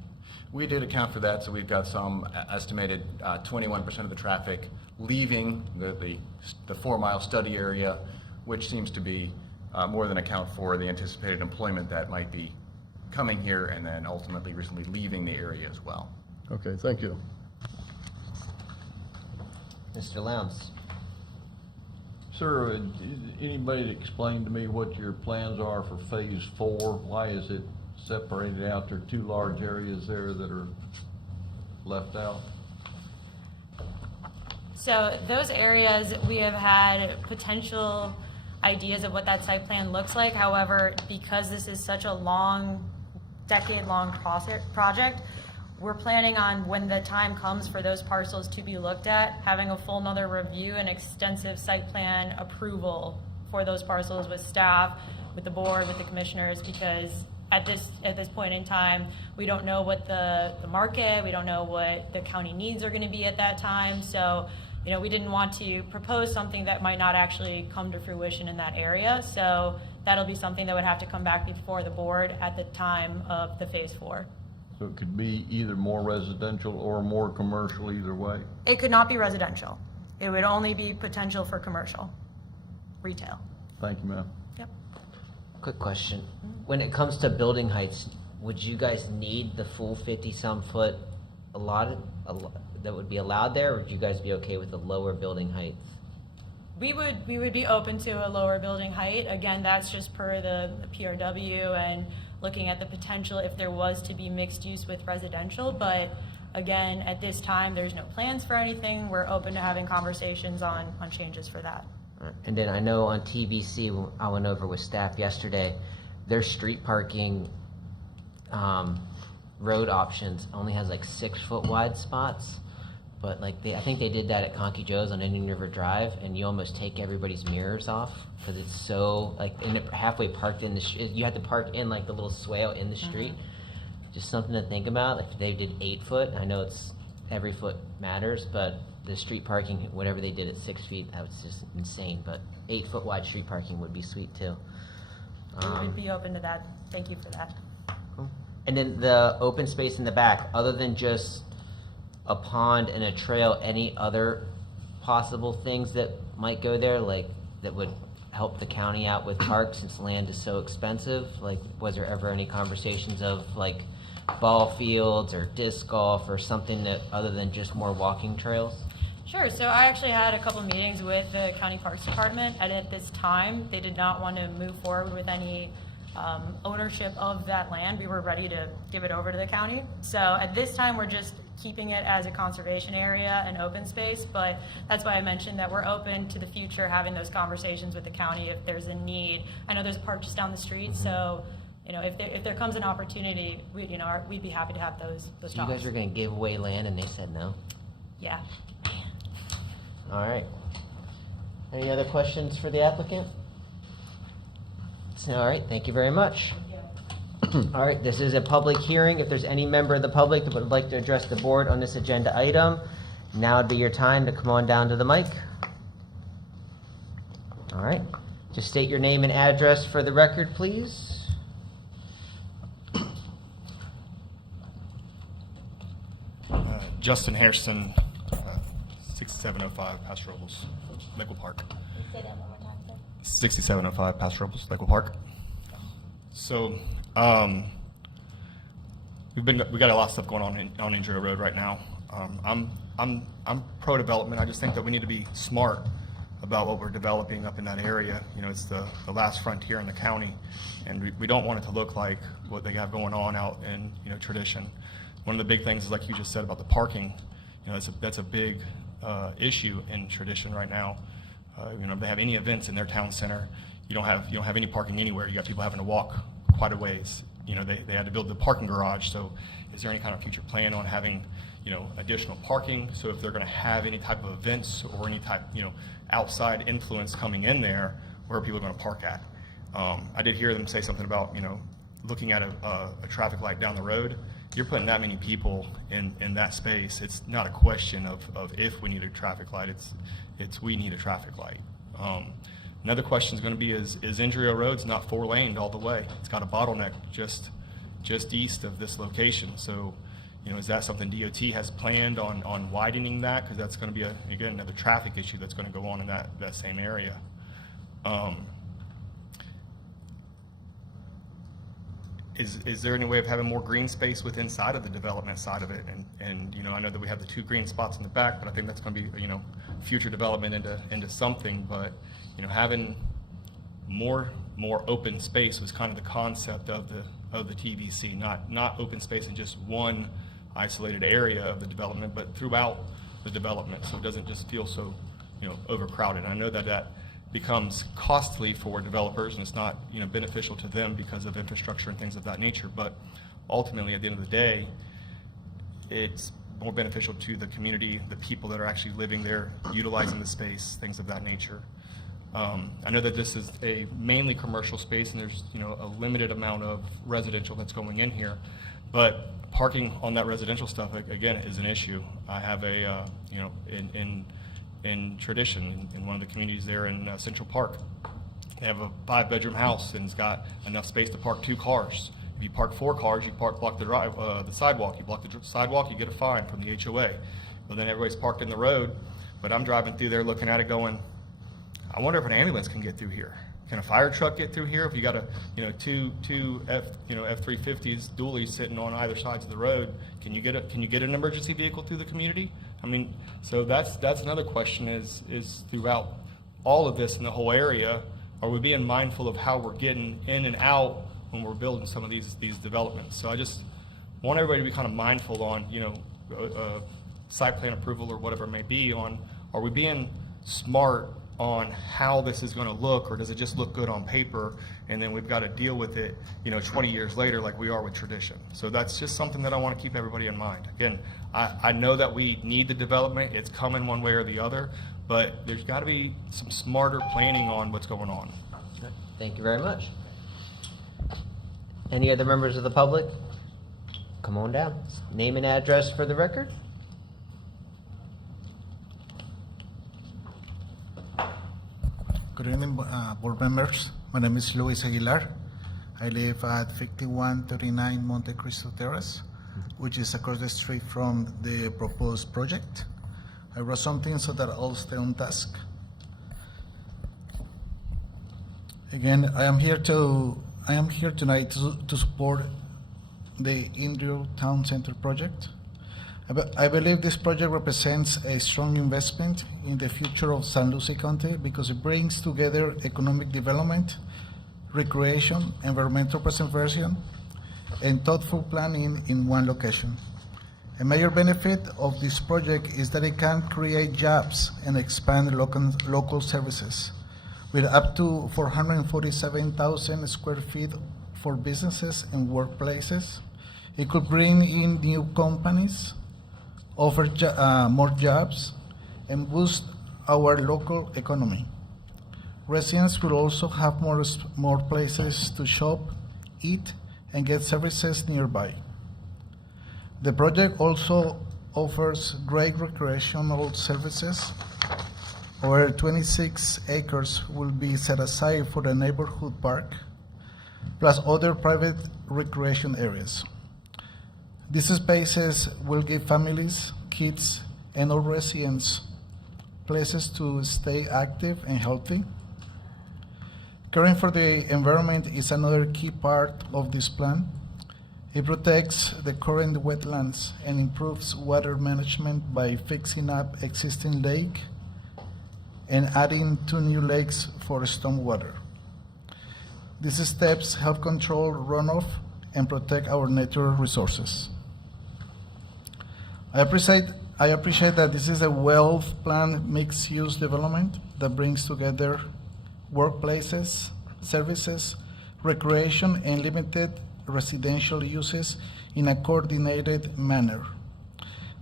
We did account for that, so we've got some estimated 21% of the traffic leaving the 4-mile study area, which seems to be more than account for the anticipated employment that might be coming here and then ultimately recently leaving the area as well. Okay, thank you. Mr. Lowndes. Sir, anybody explain to me what your plans are for phase 4? Why is it separated out? There are 2 large areas there that are left out. So those areas, we have had potential ideas of what that site plan looks like. However, because this is such a long, decade-long project, we're planning on, when the time comes for those parcels to be looked at, having a full another review and extensive site plan approval for those parcels with staff, with the board, with the commissioners, because at this point in time, we don't know what the market, we don't know what the county needs are going to be at that time. So, we didn't want to propose something that might not actually come to fruition in that area. So that'll be something that would have to come back before the board at the time of the Phase 4. So it could be either more residential or more commercial, either way. It could not be residential. It would only be potential for commercial, retail. Thank you, ma'am. Yep. Quick question. When it comes to building heights, would you guys need the full 50-some foot that would be allowed there, or would you guys be okay with the lower building heights? We would be open to a lower building height. Again, that's just per the PRW and looking at the potential if there was to be mixed use with residential. But again, at this time, there's no plans for anything. We're open to having conversations on changes for that. And then I know on TBC, I went over with staff yesterday, their street parking road options only has like 6-foot wide spots. But like I think they did that at Conky Joe's on Indian River Drive, and you almost take everybody's mirrors off because it's so like halfway parked in the you have to park in like the little swale in the street. Just something to think about. Like if they did 8 foot, I know it's every foot matters, but the street parking, whatever they did at 6 feet, that was just insane. But 8-foot wide street parking would be sweet too. We'd be open to that. Thank you for that. Cool. And then the open space in the back, other than just a pond and a trail, any other possible things that might go there, like that would help the county out with parks since land is so expensive? Like, was there ever any conversations of like ball fields or disc golf or something that other than just more walking trails? Sure. So I actually had a couple meetings with the County Parks Department, and at this time, they did not want to move forward with any ownership of that land. We were ready to give it over to the county. So at this time, we're just keeping it as a conservation area and open space, but that's why I mentioned that we're open to the future having those conversations with the county if there's a need. I know there's a park just down the street, so if there comes an opportunity, we'd be happy to have those So you talks. guys were going to give away land and they said no? Yeah. All right. Any other questions for the applicant? All right, thank you very much. All right, this is a public hearing. If there's any member of the public that would like to address the board on this agenda item, now would be your time to come on down to the mic. All right, just state your name and address for the record, please. Justin Hairston, 6705 Pastoral Robles, Lakewood Park. Say that one more time, sir. 6705 Pastoral Robles, Lakewood Park. So, we got a lot of stuff going on Injury Road right now. I'm pro development. I just think that we need to be smart about what we're developing up in that area. It's the last frontier in the county, and we don't want it to look like what they have going on out in Tradition. One of the big things is, like you just said, about the parking. That's a big issue in Tradition right now. If they have any events in their town center, you don't have any parking anywhere. You got people having to walk quite a ways. They had to build the parking garage. So is there any kind of future plan on having additional parking? So if they're going to have any type of events or any type outside influence coming in there, where are people going to park at? I did hear them say something about looking at a traffic light down the road. You're putting that many people in that space. It's not a question of if we need a traffic light. It's we need a traffic light. Another question is going to be is Indrio Road's not 4-laned all the way. It's got a bottleneck just east of this location. So, is that something DOT has planned on widening that? Because that's going to be again another traffic issue that's going to go on in that same area. Is there any way of having more green space within inside of the development side of it? And I know that we have the 2 green spots in the back, but I think that's going to be future development into something. But having more open space was kind of the concept of the TVC, not open space in just one isolated area of the development, but throughout the development, so it doesn't just feel so overcrowded. I know that becomes costly for developers, and it's not beneficial to them because of infrastructure and things of that nature. But ultimately, at the end of the day, it's more beneficial to the community, the people that are actually living there, utilizing the space, things of that nature. I know that this is a mainly commercial space, and there's a limited amount of residential that's going in here, but parking on that residential stuff again is an issue. I have a in Tradition, in one of the communities there in Central Park, they have a 5-bedroom house and it's got enough space to park 2 cars. If you park 4 cars, you block the sidewalk. You block the sidewalk, you get a fine from the HOA. Well, then everybody's parked in the road, but I'm driving through there looking at it going, I wonder if an ambulance can get through here. Can a fire truck get through here? If you got two F-350s dualies sitting on either sides of the road, can you get an emergency vehicle through the community? I mean, so that's another question is throughout all of this in the whole area, are we being mindful of how we're getting in and out when we're building some of these developments? So I just want everybody to be kind of mindful on, site plan approval or whatever it may be on, are we being smart on how this is going to look, or does it just look good on paper and then we've got to deal with it 20 years later like we are with tradition? So that's just something that I want to keep everybody in mind. Again, I know that we need the development, it's coming one way or the other, but there's got to be some smarter planning on what's going on. Thank you very much. Any other members of the public? Come on down. Name and address for the record. Good evening, board members. My name is Luis Aguilar. I live at 5139 Monte Cristo Terrace, which is across the street from the proposed project. I wrote something so that I'll stay on task. Again, I am here tonight to support the Indrio Town Center project. I believe this project represents a strong investment in the future of San Lucie County because it brings together economic development, recreation, environmental preservation, and thoughtful planning in one location. A major benefit of this project is that it can create jobs and expand local services. With up to 447,000 square feet for businesses and workplaces, it could bring in new companies, offer more jobs, and boost our local economy. Residents will also have more places to shop, eat, and get services nearby. The project also offers great recreational services. Over 26 acres will be set aside for the neighborhood park, plus other private recreation areas. These spaces will give families, kids, and all residents places to stay active and healthy. Caring for the environment is another key part of this plan. It protects the current wetlands and improves water management by fixing up existing lake and adding 2 new lakes for stormwater. These steps help control runoff and protect our natural resources. I appreciate that this is a well-planned mixed-use development that brings together workplaces, services, recreation, and limited residential uses in a coordinated manner.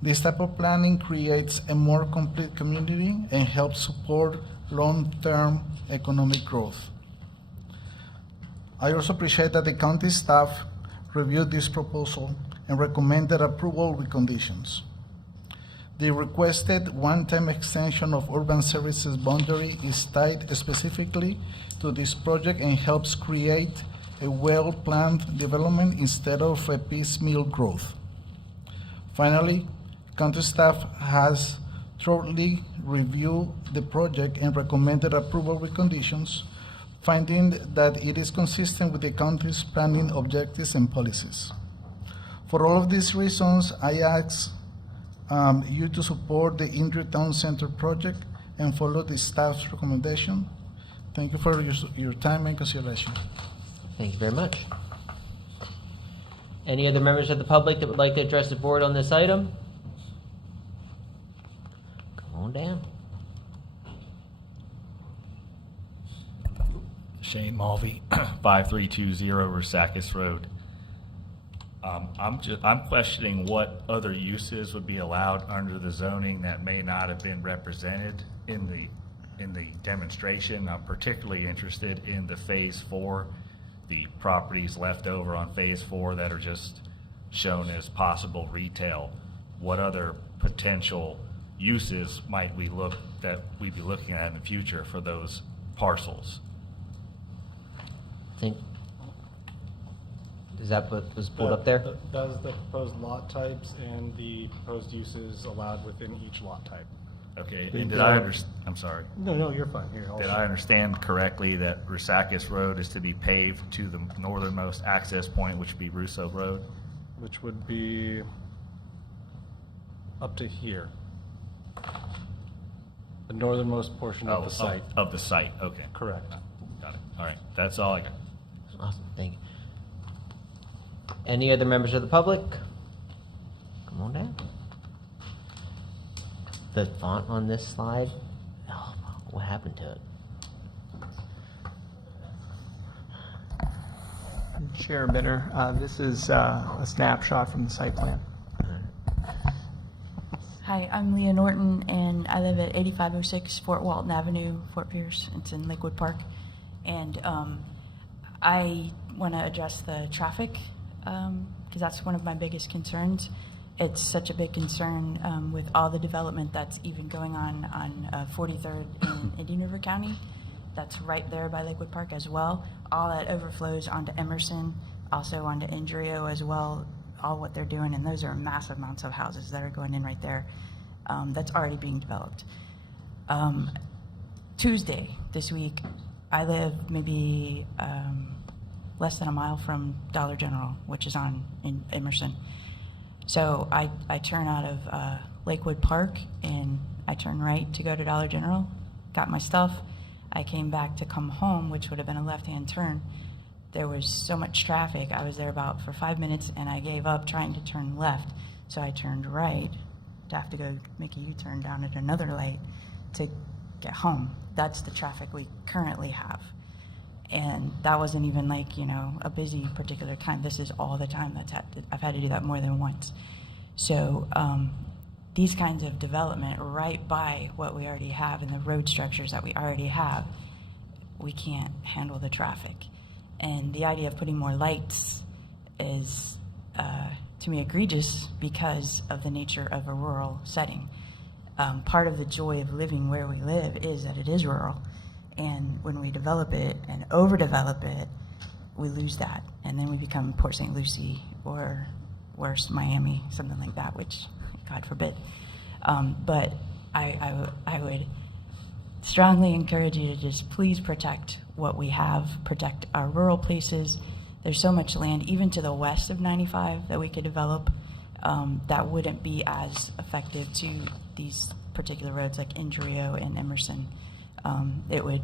This type of planning creates a more complete community and helps support long-term economic growth. I also appreciate that the county staff reviewed this proposal and recommended approval with conditions. The requested one-time extension of urban services boundary is tied specifically to this project and helps create a well-planned development instead of a piecemeal growth. Finally, county staff has thoroughly reviewed the project and recommended approval with conditions, finding that it is consistent with the county's planning objectives and policies. For all of these reasons, I ask you to support the Indrio Town Center project and follow the staff's recommendation. Thank you for your time and consideration. Thank you very much. Any other members of the public that would like to address the board on this item? Come on down. Shane Mulvey, 5320 Rusakis Road. I'm questioning what other uses would be allowed under the zoning that may not have been represented in the demonstration. I'm particularly interested in the Phase 4, the properties left over on Phase 4 that are just shown as possible retail. What other potential uses might we'd be looking at in the future for those parcels? think, is that what was pulled up there? That is the proposed lot types and the proposed uses allowed within each lot type. Okay, The and did I bill- understand, I'm sorry. No, you're fine. Here, I'll Did show I you. understand correctly that Rusakis Road is to be paved to the northernmost access point, which would be Russo Road? Which would be up to here. The northernmost portion of the site. Of the site, okay. Correct. Got it. All right, that's all I got. Awesome, thank you. Any other members of the public? Come on down. The font on this slide, oh, what happened to it? Chair Bitter, this is a snapshot from the site plan. Hi, I'm Leah Norton, and I live at 8506 Fort Walton Avenue, Fort Pierce. It's in Lakewood Park. And I want to address the traffic, because that's one of my biggest concerns. It's such a big concern with all the development that's even going on 43rd in Indian River County. That's right there by Lakewood Park as well. All that overflows onto Emerson, also onto Indrio as well, all what they're doing. And those are massive amounts of houses that are going in right there. That's already being developed. Tuesday this week, I live maybe less than a mile from Dollar General, which is in Emerson. So I turn out of Lakewood Park and I turn right to go to Dollar General, got my stuff. I came back to come home, which would have been a left-hand turn. There was so much traffic. I was there for 5 minutes and I gave up trying to turn left. So I turned right to have to go make a U-turn down at another light to get home. That's the traffic we currently have. And that wasn't even a busy particular time. This is all the time I've had to do that more than once. So these kinds of development right by what we already have and the road structures that we already have, we can't handle the traffic. And the idea of putting more lights is, to me, egregious because of the nature of a rural setting. Part of the joy of living where we live is that it is rural. And when we develop it and overdevelop it, we lose that. And then we become Port St. Lucie or worse, Miami, something like that, which God forbid. But I would strongly encourage you to just please protect what we have, protect our rural places. There's so much land, even to the west of 95, that we could develop that wouldn't be as effective to these particular roads like Indrio and Emerson. It would,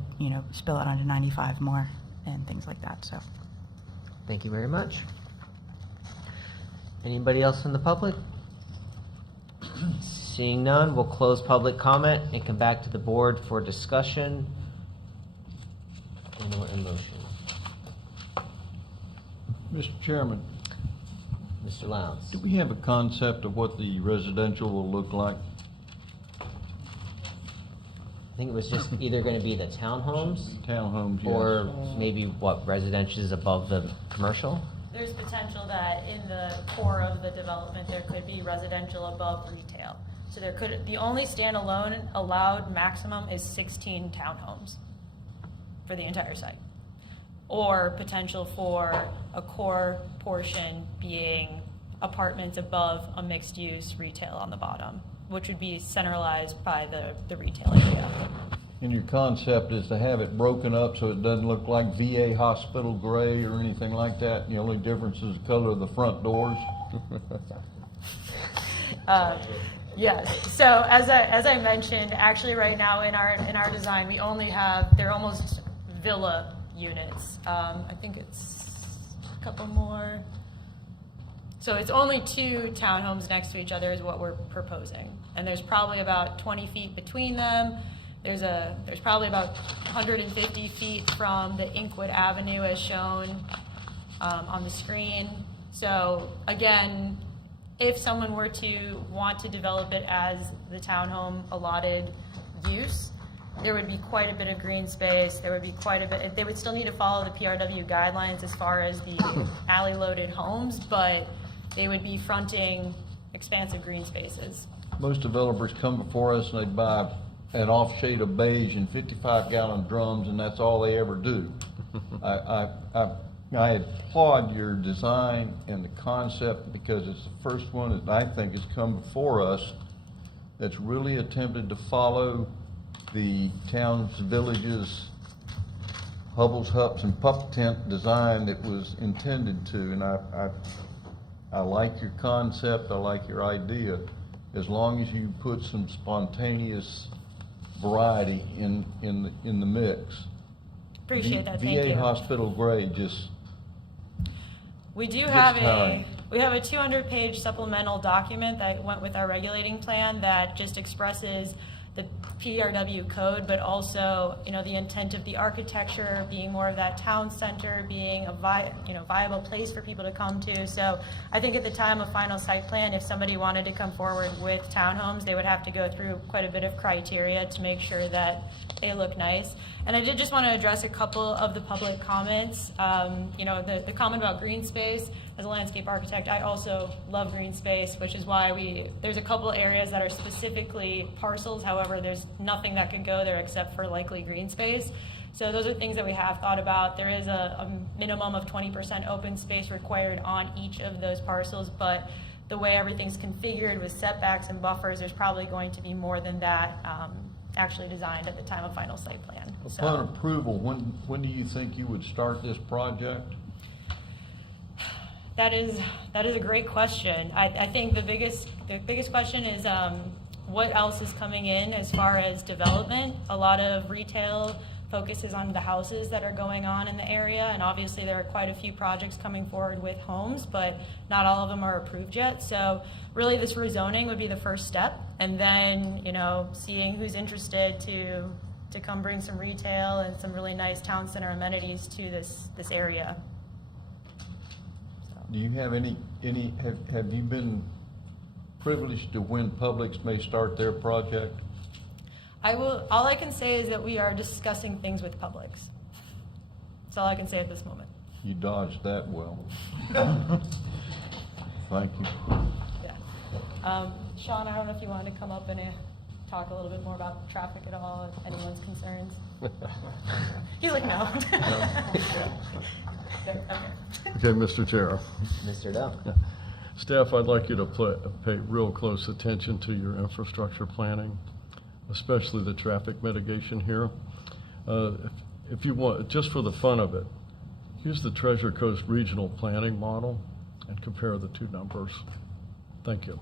spill out onto 95 more and things like that. So, Thank you very much. Anybody else from the public? Seeing none, we'll close public comment and come back to the board for discussion and/or a motion. Mr. Chairman, Mr. Lowndes. do we have a concept of what the residential will look like? I think it was just either going to be the townhomes Townhomes, yes. or maybe residential is above the commercial? There's potential that in the core of the development, there could be residential above retail. So the only standalone allowed maximum is 16 townhomes for the entire site. Or potential for a core portion being apartments above a mixed use retail on the bottom, which would be centralized by the retail area. And your concept is to have it broken up so it doesn't look like VA hospital gray or anything like that? The only difference is the color of the front doors? Yes. So as I mentioned, actually right now in our design, we only have, they're almost villa units. I think it's a couple more. So it's only 2 townhomes next to each other is what we're proposing. And there's probably about 20 feet between them. There's probably about 150 feet from the Inkwood Avenue as shown on the screen. So again, if someone were to want to develop it as the townhome allotted use, there would be quite a bit of green space. There would be quite a bit. They would still need to follow the PRW guidelines as far as the alley-loaded homes, but they would be fronting expansive green spaces. Most developers come before us and they buy an off shade of beige and 55-gallon drums, and that's all they ever do. I applaud your design and the concept because it's the first one that I think has come before us that's really attempted to follow the towns, villages, hovels, huts, and pup tent design that was intended to. And I like your concept, I like your idea, as long as you put some spontaneous variety in the mix. Appreciate that, thank VA you. Hospital Gray just We do Gets have tiring. we have a 200-page supplemental document that went with our regulating plan that just expresses the PRW code, but also, the intent of the architecture being more of that town center, being a viable place for people to come to. So I think at the time of final site plan, if somebody wanted to come forward with townhomes, they would have to go through quite a bit of criteria to make sure that they look nice. And I did just want to address a couple of the public comments. The comment about green space. As a landscape architect, I also love green space, which is why there's a couple areas that are specifically parcels. However, there's nothing that could go there except for likely green space. So those are things that we have thought about. There is a minimum of 20% open space required on each of those parcels, but the way everything's configured with setbacks and buffers, there's probably going to be more than that actually designed at the time of final site plan. Upon approval, when do you think you would start this project? That is a great question. I think the biggest question is what else is coming in as far as development. A lot of retail focuses on the houses that are going on in the area, and obviously there are quite a few projects coming forward with homes, but not all of them are approved yet. So really this rezoning would be the first step, and then seeing who's interested to come bring some retail and some really nice town center amenities to this area. Do you have have you been privileged to when Publix may start their project? All I can say is that we are discussing things with Publix. That's all I can say at this moment. You dodged that well. Thank you. Yeah. Sean, I don't know if you wanted to come up and talk a little bit more about traffic at all, if anyone's concerns. He's like, no. Okay, Mr. Chair. Mr. Dell. Staff, I'd like you to pay real close attention to your infrastructure planning, especially the traffic mitigation here. If you want, just for the fun of it, use the Treasure Coast Regional Planning Model and compare the two numbers. Thank you.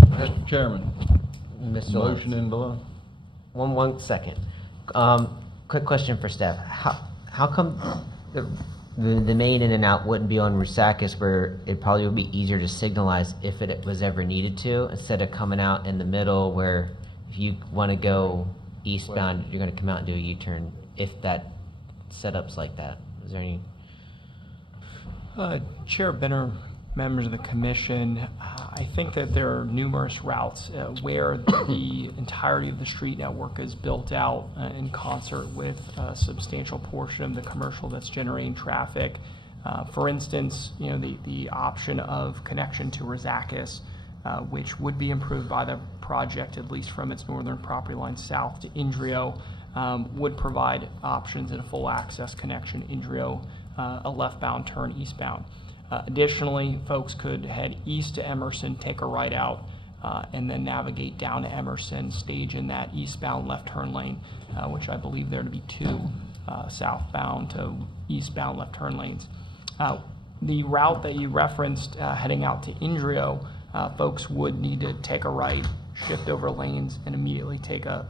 Mr. Chairman, Mr. motion in below. One second. Quick question for staff. How come the main in and out wouldn't be on Rusakis, where it probably would be easier to signalize if it was ever needed to, instead of coming out in the middle where if you want to go eastbound, you're going to come out and do a U-turn, if that setup's like that? Is there any? Chair Benner, members of the commission, I think that there are numerous routes where the entirety of the street network is built out in concert with a substantial portion of the commercial that's generating traffic. For instance, the option of connection to Rusakis, which would be improved by the project, at least from its northern property line south to Indrio, would provide options and a full access connection, Indrio, a leftbound turn eastbound. Additionally, folks could head east to Emerson, take a right out, and then navigate down to Emerson, stage in that eastbound left turn lane, which I believe there to be two southbound to eastbound left turn lanes. The route that you referenced heading out to Indrio, folks would need to take a right, shift over lanes, and immediately take a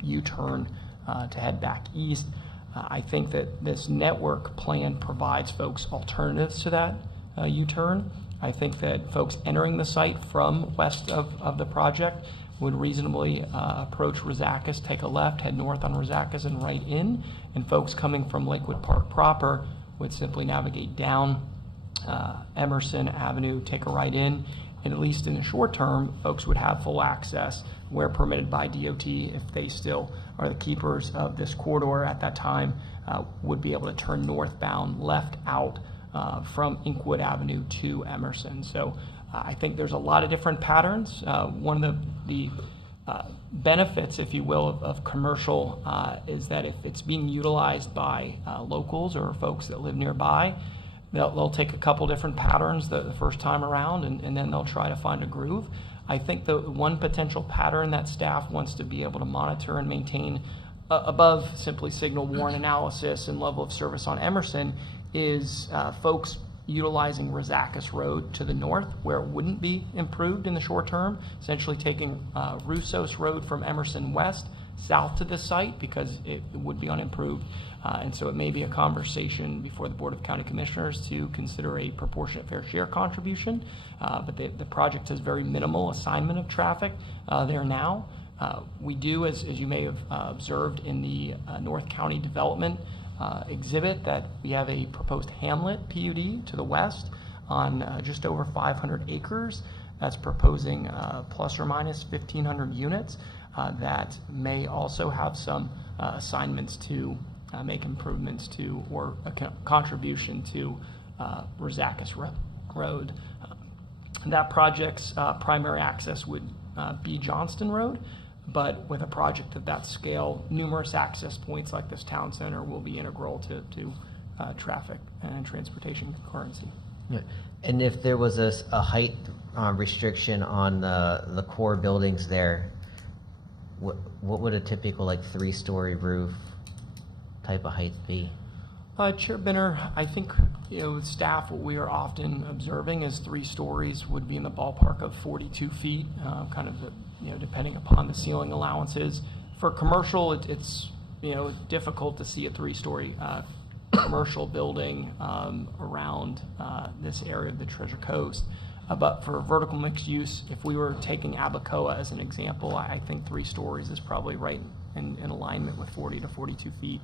U-turn to head back east. I think that this network plan provides folks alternatives to that U-turn. I think that folks entering the site from west of the project would reasonably approach Rusakis, take a left, head north on Rusakis and right in, and folks coming from Lakewood Park proper would simply navigate down Emerson Avenue, take a right in, and at least in the short term, folks would have full access where permitted by DOT, if they still are the keepers of this corridor at that time, would be able to turn northbound left out from Inkwood Avenue to Emerson. So I think there's a lot of different patterns. One of the benefits, if you will, of commercial is that if it's being utilized by locals or folks that live nearby, they'll take a couple different patterns the first time around, and then they'll try to find a groove. I think the one potential pattern that staff wants to be able to monitor and maintain above simply signal warrant analysis and level of service on Emerson is folks utilizing Rozakis Road to the north, where it wouldn't be improved in the short term, essentially taking Russos Road from Emerson west south to this site because it would be unimproved. And so it may be a conversation before the Board of County Commissioners to consider a proportionate fair share contribution. But the project has very minimal assignment of traffic there now. We do, as you may have observed in the North County Development exhibit, that we have a proposed hamlet PUD to the west on just over 500 acres. That's proposing plus or minus 1,500 units that may also have some assignments to make improvements to or a contribution to Rozakis Road. That project's primary access would be Johnston Road, but with a project of that scale, numerous access points like this town center will be integral to traffic and transportation concurrency. Yeah. And if there was a height restriction on the core buildings there, what would a typical like 3-story roof type of height be? Chair Binner, I think with staff, what we are often observing is 3 stories would be in the ballpark of 42 feet, kind of depending upon the ceiling allowances. For commercial, it's difficult to see a 3-story commercial building around this area of the Treasure Coast. But for vertical mixed use, if we were taking Abacoa as an example, I think 3 stories is probably right in alignment with 40 to 42 feet.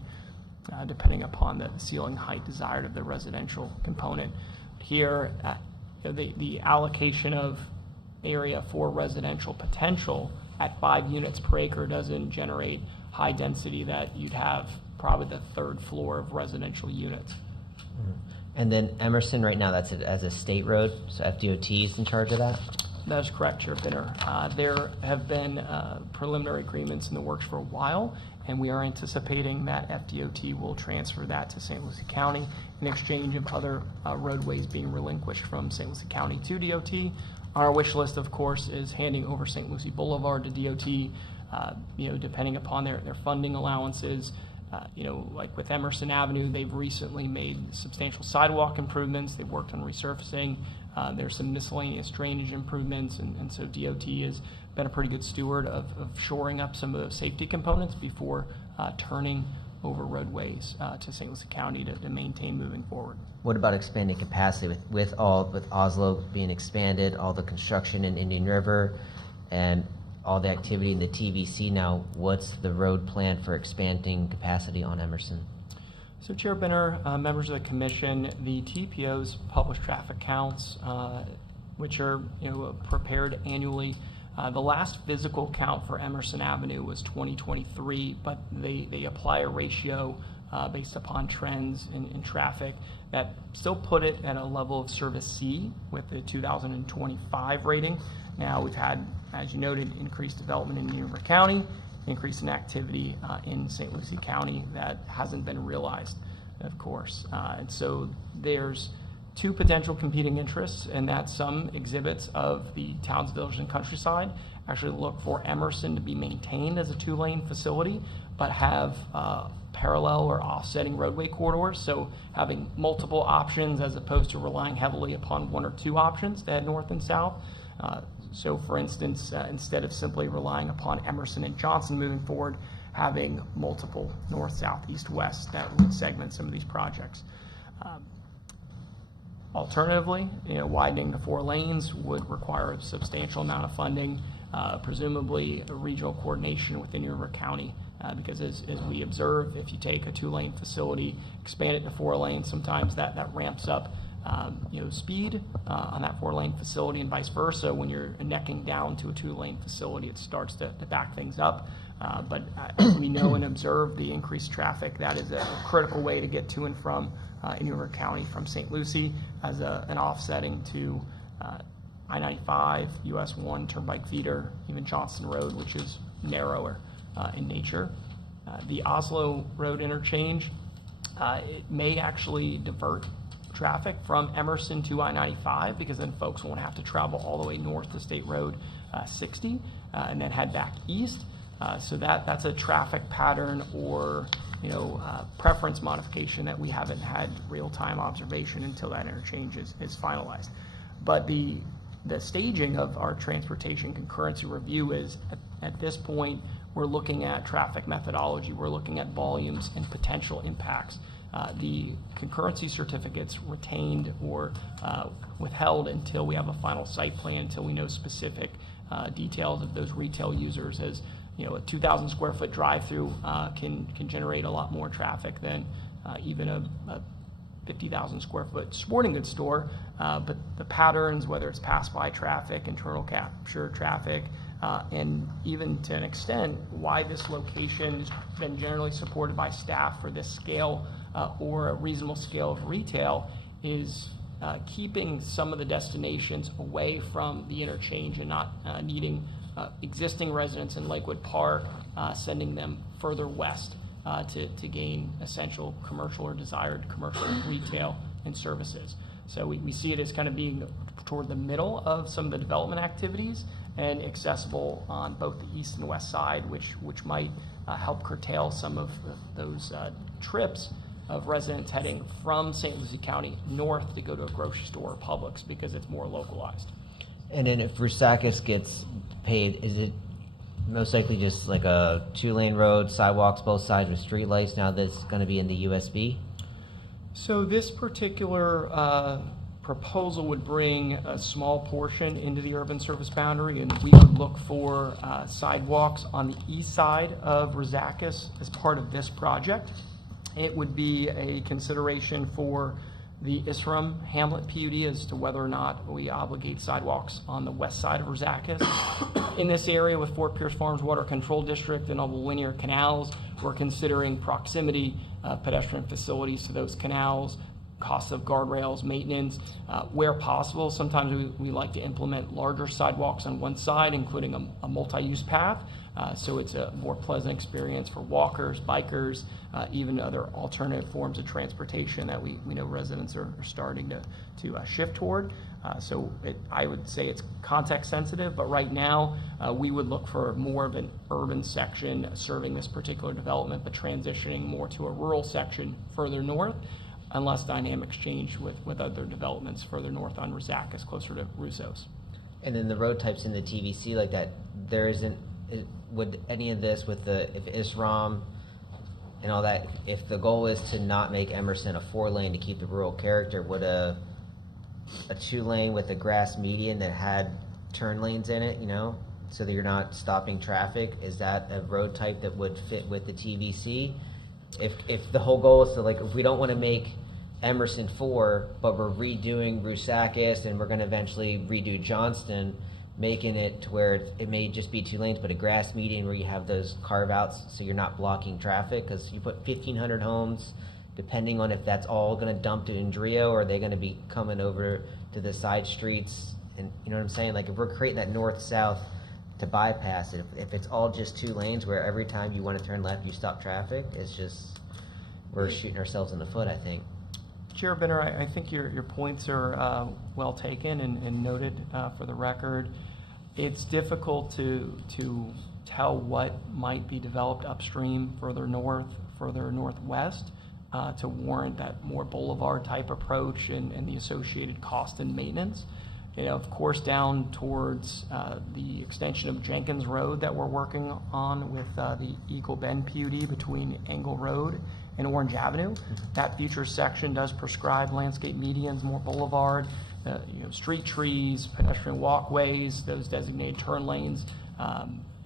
Depending upon the ceiling height desired of the residential component. Here, the allocation of area for residential potential at 5 units per acre doesn't generate high density that you'd have probably the 3rd floor of residential units. And then Emerson right now, that's as a state road, so FDOT is in charge of that? That is correct, Chair Binner. There have been preliminary agreements in the works for a while, and we are anticipating that FDOT will transfer that to St. Lucie County in exchange of other roadways being relinquished from St. Lucie County to DOT. Our wish list, of course, is handing over St. Lucie Boulevard to DOT, depending upon their funding allowances. Like with Emerson Avenue, they've recently made substantial sidewalk improvements. They've worked on resurfacing. There's some miscellaneous drainage improvements, and so DOT has been a pretty good steward of shoring up some of those safety components before turning over roadways to St. Lucie County to maintain moving forward. What about expanding capacity with Oslo being expanded, all the construction in Indian River, and all the activity in the TVC now? What's the road plan for expanding capacity on Emerson? So, Chair Binner, members of the commission, the TPOs publish traffic counts, which are prepared annually. The last physical count for Emerson Avenue was 2023, but they apply a ratio based upon trends in traffic that still put it at a level of service C with the 2025 rating. Now we've had, as you noted, increased development in Union County, increase in activity in St. Lucie County that hasn't been realized, of course. And so there's 2 potential competing interests, and that some exhibits of the towns, villages, and countryside actually look for Emerson to be maintained as a 2-lane facility, but have parallel or offsetting roadway corridors, so having multiple options as opposed to relying heavily upon 1 or 2 options to head north and south. So for instance, instead of simply relying upon Emerson and Johnson moving forward, having multiple north, south, east, west that would segment some of these projects. Alternatively, widening the 4 lanes would require a substantial amount of funding, presumably a regional coordination within River County, because as we observe, if you take a 2-lane facility, expand it to 4 lanes, sometimes that ramps up speed on that 4-lane facility, and vice versa. When you're necking down to a 2-lane facility, it starts to back things up. But as we know and observe the increased traffic, that is a critical way to get to and from Indian River County from St. Lucie as an offsetting to I-95, US 1, Turnpike Feeder, even Johnston Road, which is narrower in nature. The Oslo Road interchange, it may actually divert traffic from Emerson to I-95 because then folks won't have to travel all the way north to State Road 60 and then head back east. So that's a traffic pattern or preference modification that we haven't had real-time observation until that interchange is finalized. But the staging of our transportation concurrency review is at this point we're looking at traffic methodology, we're looking at volumes and potential impacts. The concurrency certificates retained or withheld until we have a final site plan, until we know specific details of those retail users. As a 2,000 square foot drive-through can generate a lot more traffic than even a 50,000 square foot sporting goods store. But the patterns, whether it's pass-by traffic, internal capture traffic, and even to an extent why this location has been generally supported by staff for this scale or a reasonable scale of retail is keeping some of the destinations away from the interchange and not needing existing residents in Lakewood Park, sending them further west to gain essential commercial or desired commercial retail and services. So we see it as kind of being toward the middle of some of the development activities and accessible on both the east and west side, which might help curtail some of those trips of residents heading from St. Lucie County north to go to a grocery store or Publix because it's more localized. And then if Rusakis gets paid, is it most likely just like a 2-lane road, sidewalks both sides with streetlights now that's going to be in the USB? So this particular proposal would bring a small portion into the urban service boundary, and we would look for sidewalks on the east side of Rusakis as part of this project. It would be a consideration for the Isram Hamlet PUD as to whether or not we obligate sidewalks on the west side of Rusakis. In this area with Fort Pierce Farms Water Control District and all the linear canals, we're considering proximity pedestrian facilities to those canals, costs of guardrails, maintenance. Where possible, sometimes we like to implement larger sidewalks on one side, including a multi-use path. So it's a more pleasant experience for walkers, bikers, even other alternative forms of transportation that we know residents are starting to shift toward. So I would say it's context sensitive, but right now we would look for more of an urban section serving this particular development, but transitioning more to a rural section further north, unless dynamics change with other developments further north on Rusakis, closer to Russo's. And then the road types in the TVC like that, there isn't, would any of this with if ISROM and all that, if the goal is to not make Emerson a 4-lane to keep the rural character, would a 2-lane with a grass median that had turn lanes in it, so that you're not stopping traffic, is that a road type that would fit with the TVC? If the whole goal is to, if we don't want to make Emerson 4, but we're redoing Rusakis and we're going to eventually redo Johnston, making it to where it may just be 2 lanes, but a grass median where you have those carve-outs so you're not blocking traffic, because you put 1,500 homes, depending on if that's all going to dump to Indrio or are they going to be coming over to the side streets, and you know what I'm saying? If we're creating that north-south to bypass it, if it's all just 2 lanes where every time you want to turn left you stop traffic, it's just, we're shooting ourselves in the foot, I think. Chair Benner, I think your points are well taken and noted for the record. It's difficult to tell what might be developed upstream, further north, further northwest, to warrant that more boulevard type approach and the associated cost and maintenance. Of course, down towards the extension of Jenkins Road that we're working on with the Eagle Bend PUD between Engle Road and Orange Avenue. That future section does prescribe landscape medians, more boulevard, street trees, pedestrian walkways, those designated turn lanes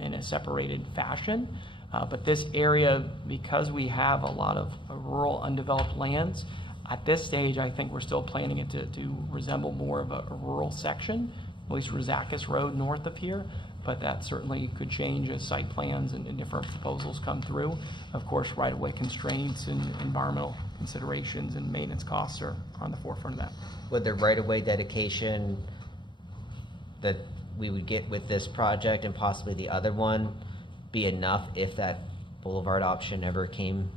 in a separated fashion. But this area, because we have a lot of rural undeveloped lands, at this stage, I think we're still planning it to resemble more of a rural section, at least Rusakis Road north of here, but that certainly could change as site plans and different proposals come through. Of course, right-of-way constraints and environmental considerations and maintenance costs are on the forefront of that. Would the right-of-way dedication that we would get with this project and possibly the other one be enough if that boulevard option ever came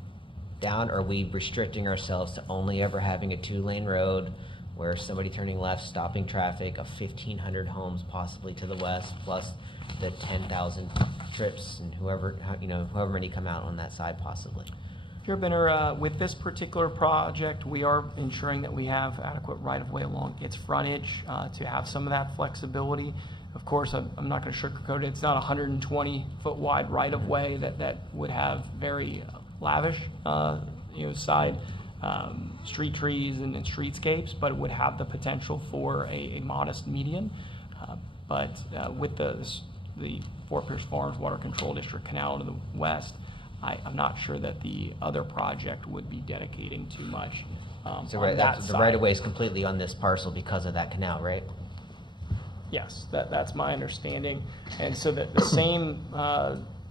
down? Or are we restricting ourselves to only ever having a 2-lane road where somebody turning left, stopping traffic of 1,500 homes possibly to the west, plus the 10,000 trips and however many come out on that side possibly? Chair Benner, with this particular project, we are ensuring that we have adequate right-of-way along its frontage to have some of that flexibility. Of course, I'm not going to sugarcoat it. It's not a 120-foot wide right-of-way that would have very lavish, side street trees and streetscapes, but it would have the potential for a modest median. But with the Fort Pierce Farms Water Control District Canal to the west, I'm not sure that the other project would be dedicating too much So on that the side. right-of-way is completely on this parcel because of that canal, right? Yes, that's my understanding. And so that the same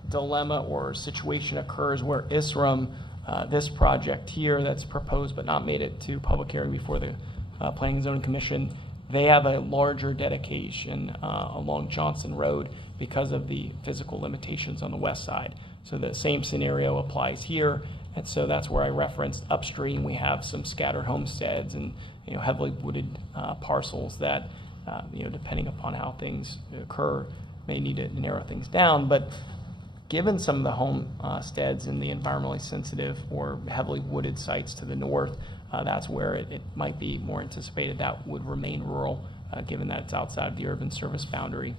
dilemma or situation occurs where ISRM, this project here that's proposed but not made it to public hearing before the Planning and Zoning Commission, they have a larger dedication along Johnson Road because of the physical limitations on the west side. So the same scenario applies here. And so that's where I referenced upstream. We have some scattered homesteads and heavily wooded parcels that depending upon how things occur, may need to narrow things down. But given some of the homesteads and the environmentally sensitive or heavily wooded sites to the north, that's where it might be more anticipated that would remain rural, given that it's outside the urban service boundary,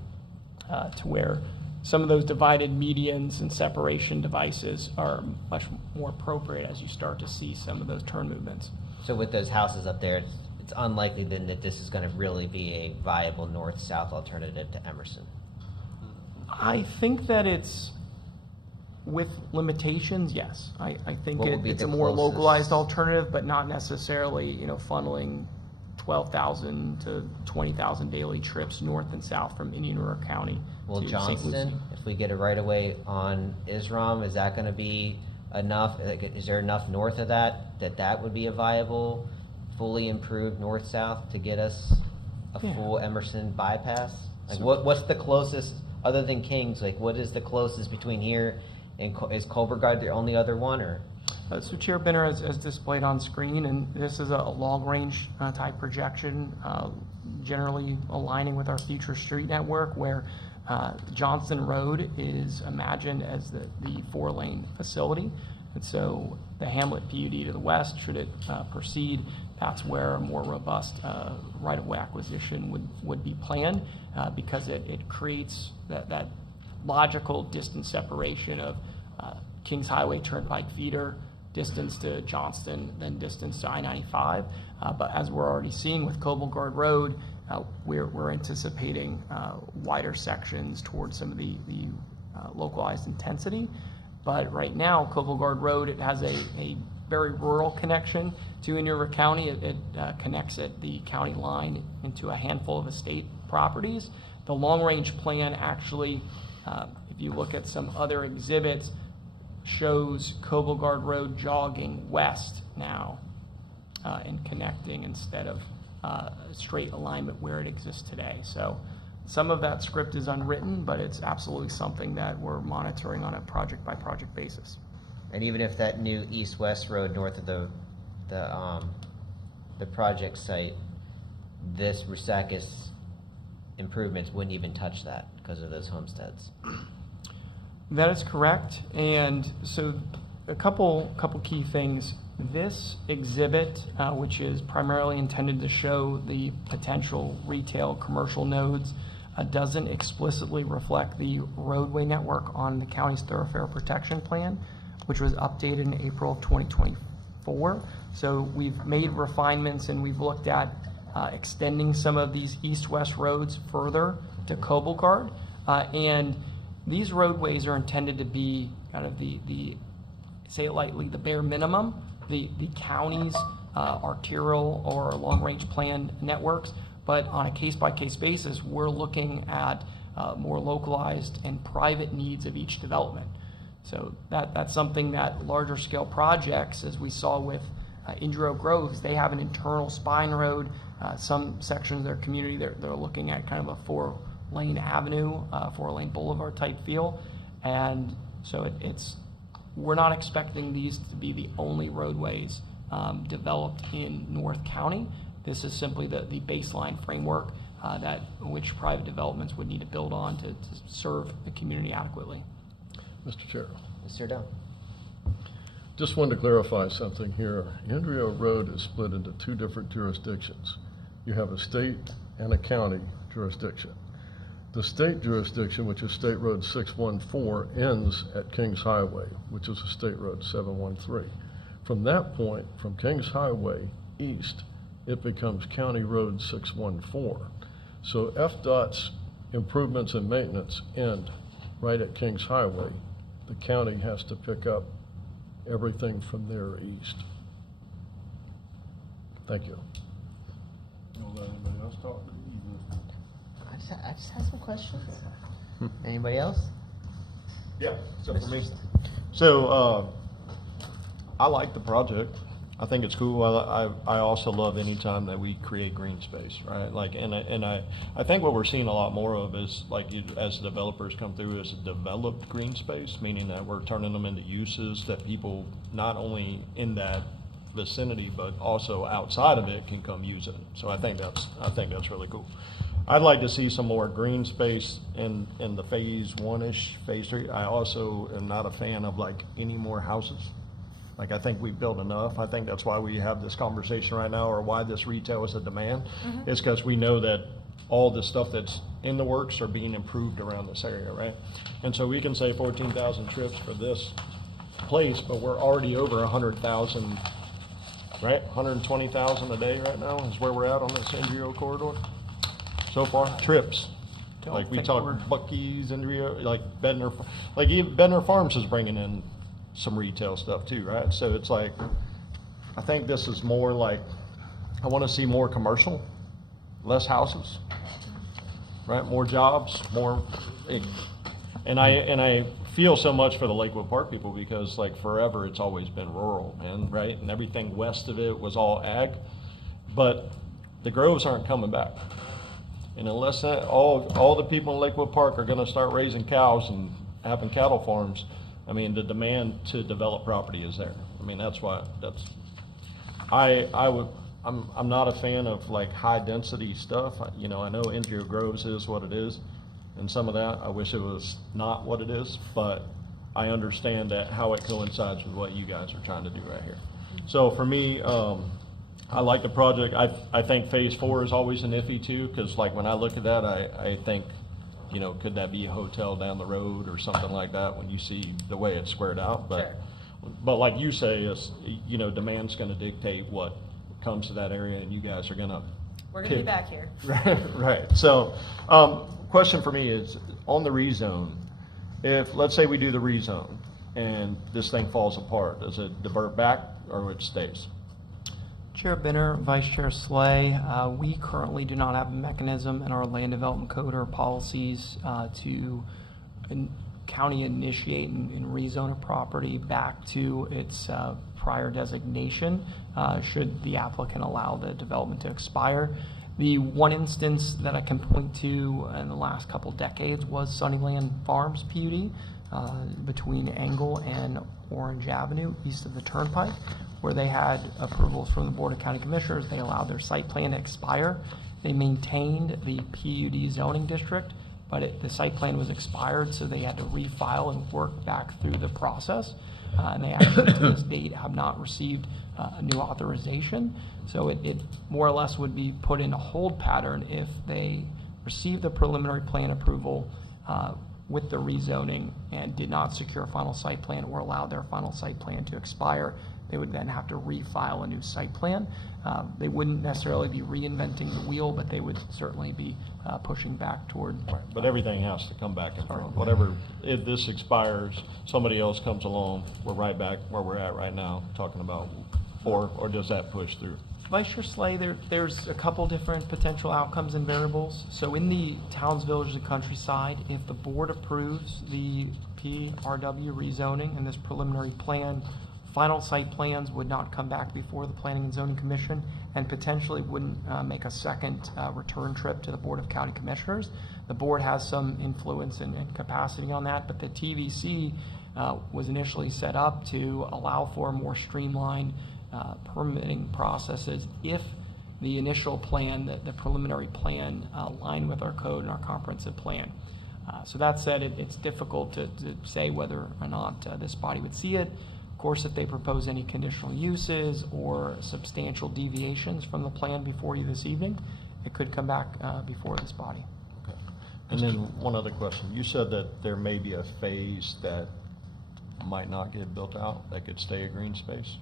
to where some of those divided medians and separation devices are much more appropriate as you start to see some of those turn movements. So with those houses up there, it's unlikely then that this is going to really be a viable north-south alternative to Emerson. I think that it's, with limitations, yes. I think What would be it's the a more closest? localized alternative, but not necessarily, funneling 12,000 to 20,000 daily trips north and south from Indian River County Well, to St. Lucie. Johnston, if we get a right-of-way on ISROM, is that going to be enough? Is there enough north of that would be a viable, fully improved north-south to get us a full Emerson bypass? Like, what's the closest, other than Kings, like what is the closest between here and is Culvergard the only other one, or? So Chair Benner, as displayed on screen, and this is a long-range type projection, generally aligning with our future street network, where Johnson Road is imagined as the 4-lane facility. And so the Hamlet PUD to the west, should it proceed, that's where a more robust right-of-way acquisition would be planned, because it creates that logical distance separation of Kings Highway Turnpike feeder, distance to Johnston, then distance to I-95. But as we're already seeing with Cobelgard Road, we're anticipating wider sections towards some of the localized intensity. But right now, Cobelgard Road, it has a very rural connection to Indian River County. It connects at the county line into a handful of estate properties. The long-range plan actually, if you look at some other exhibits, shows Cobelgard Road jogging west now and connecting instead of a straight alignment where it exists today. So some of that script is unwritten, but it's absolutely something that we're monitoring on a project-by-project basis. And even if that new east-west road north of the project site, this Rusakis improvements wouldn't even touch that because of those homesteads. That is correct. And so a couple key things. This exhibit, which is primarily intended to show the potential retail commercial nodes, doesn't explicitly reflect the roadway network on the county's thoroughfare protection plan, which was updated in April of 2024. So we've made refinements and we've looked at extending some of these east-west roads further to Cobelgard. And these roadways are intended to be kind of the say it lightly, the bare minimum, the county's arterial or long-range plan networks. But on a case-by-case basis, we're looking at more localized and private needs of each development. So that's something that larger scale projects, as we saw with Indrio Groves, they have an internal spine road. Some sections of their community, they're looking at kind of a 4-lane avenue, 4-lane boulevard type feel. And so we're not expecting these to be the only roadways developed in North County. This is simply the baseline framework that which private developments would need to build on to serve the community adequately. Mr. Chair. Mr. Dell. Just wanted to clarify something here. Indrio Road is split into 2 different jurisdictions. You have a state and a county jurisdiction. The state jurisdiction, which is State Road 614, ends at Kings Highway, which is a State Road 713. From that point, from Kings Highway east, it becomes County Road 614. So FDOT's improvements and maintenance end right at Kings Highway. The county has to pick up everything from there east. Thank you. I just had some questions. Anybody else? Yeah, so for me. So, I like the project. I think it's cool. I also love any time that we create green space, right? Like, and I think what we're seeing a lot more of is like as developers come through is a developed green space, meaning that we're turning them into uses that people not only in that vicinity but also outside of it can come use it. So I think that's really cool. I'd like to see some more green space in the phase 1-ish, phase 3. I also am not a fan of like any more houses. Like, I think we've built enough. I think that's why we have this conversation right now, or why this retail is a demand, is because we know that all the stuff that's in the works are being improved around this area, right? And so we can say 14,000 trips for this place, but we're already over 100,000, right? 120,000 a day right now is where we're at on this Indrio corridor so far. Trips. Like we talk Buc-ee's, Indrio, like Bednar, like even Bednar Farms is bringing in some retail stuff too, right? So it's like, I think this is more like, I want to see more commercial, less houses, right? More jobs, more, and I feel so much for the Lakewood Park people because like forever it's always been rural, man, right? And everything west of it was all ag, but the groves aren't coming back. And unless all the people in Lakewood Park are going to start raising cows and having cattle farms, I mean, the demand to develop property is there. I mean, I'm not a fan of like high density stuff. You know, I know Indrio Groves is what it is, and some of that, I wish it was not what it is, but I understand that how it coincides with what you guys are trying to do right here. So for me, I like the project. I think phase 4 is always an iffy too, because like when I look at that, I think, you know, could that be a hotel down the road or something like that when you see the way it's squared out? But like you say, is, you know, demand's going to dictate what comes to that area, and you guys are going to. We're going to be back here. Right. So, question for me is on the rezone. If let's say we do the rezone and this thing falls apart, does it divert back or it stays? Chair Binner, Vice Chair Slay, we currently do not have a mechanism in our land development code or policies to county initiate and rezone a property back to its prior designation should the applicant allow the development to expire. The one instance that I can point to in the last couple decades was Sunnyland Farms PUD between Engle and Orange Avenue east of the Turnpike, where they had approvals from the Board of County Commissioners. They allowed their site plan to expire. They maintained the PUD zoning district, but the site plan was expired, so they had to refile and work back through the process. And they actually, to this date, have not received a new authorization. So it more or less would be put in a hold pattern if they received the preliminary plan approval with the rezoning and did not secure a final site plan or allowed their final site plan to expire. They would then have to refile a new site plan. They wouldn't necessarily be reinventing the wheel, but they would certainly be pushing back toward. Right. But everything has to come back in front. Whatever, if this expires, somebody else comes along, we're right back where we're at right now, talking about, or does that push through? Vice Chair Slay, there's a couple different potential outcomes and variables. So in the towns, villages, and countryside, if the board approves the PRW rezoning and this preliminary plan Final site plans would not come back before the Planning and Zoning Commission and potentially wouldn't make a second return trip to the Board of County Commissioners. The board has some influence and capacity on that, but the TVC was initially set up to allow for more streamlined permitting processes if the initial plan, the preliminary plan, aligned with our code and our comprehensive plan. So that said, it's difficult to say whether or not this body would see it. Of course, if they propose any conditional uses or substantial deviations from the plan before you this evening, it could come back before this body. Okay. And then one other question. You said that there may be a phase that might not get built out, that could stay a green space?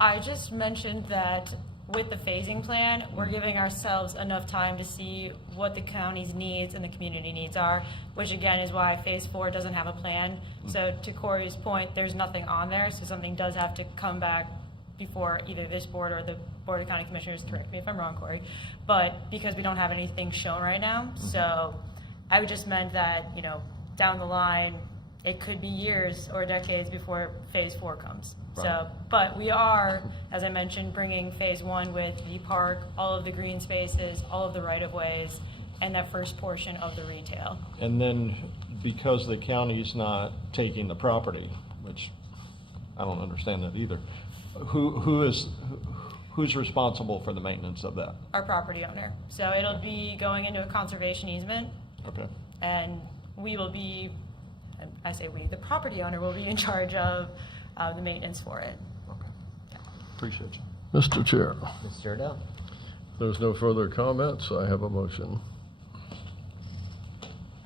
I just mentioned that with the phasing plan, we're giving ourselves enough time to see what the county's needs and the community needs are, which again is why phase 4 doesn't have a plan. So to Corey's point, there's nothing on there, so something does have to come back before either this board or the Board of County Commissioners. Correct me if I'm wrong, Corey, but because we don't have anything shown right now. So I would just meant that, you know, down the line, it could be years or decades before phase 4 comes. Right. So, but we are, as I mentioned, bringing phase 1 with the park, all of the green spaces, all of the right-of-ways, and that first portion of the retail. And then because the county's not taking the property, which I don't understand that either, who's responsible for the maintenance of that? Our property owner. So it'll be going into a conservation easement, Okay. and we will be, and I say we, the property owner will be in charge of the maintenance for it. Okay. Appreciate you. Mr. Chair, Mr. Ardell? if there's no further comments, I have a motion.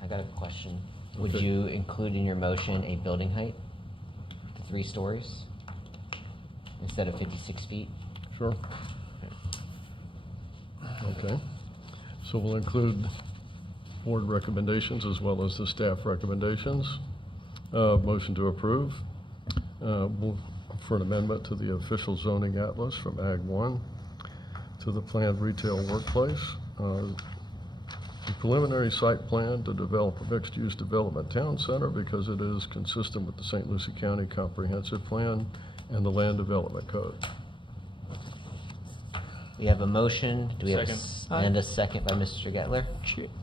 I got a question. Would Okay. you include in your motion a building height to 3 stories instead of 56 feet? Sure. Okay. So we'll include board recommendations as well as the staff recommendations. Motion to approve. For an amendment to the official zoning atlas from Ag 1 to the planned retail workplace. The preliminary site plan to develop a mixed-use development town center because it is consistent with the St. Lucie County Comprehensive Plan and the Land Development Code. We have a motion. Do we have Second. and a second by Mr. Gettler?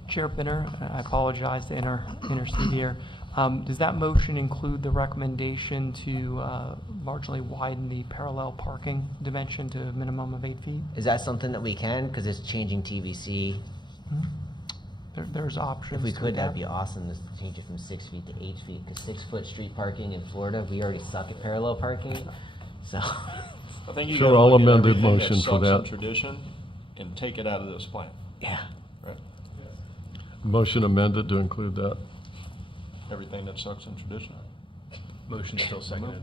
Chair Binner, I apologize to intercede here. Does that motion include the recommendation to marginally widen the parallel parking dimension to a minimum of 8 feet? Is that something that we can, because it's changing TVC? There's options. If we to could, that'd adapt. be awesome, to change it from 6 feet to 8 feet, because 6-foot street parking in Florida, we already suck at parallel parking, so. I think you Sure, gotta I'll look at amend the everything motion that for sucks that. in tradition and take it out of this plan. Yeah. Right? Motion amended to include that. Everything that sucks in tradition. Motion still seconded.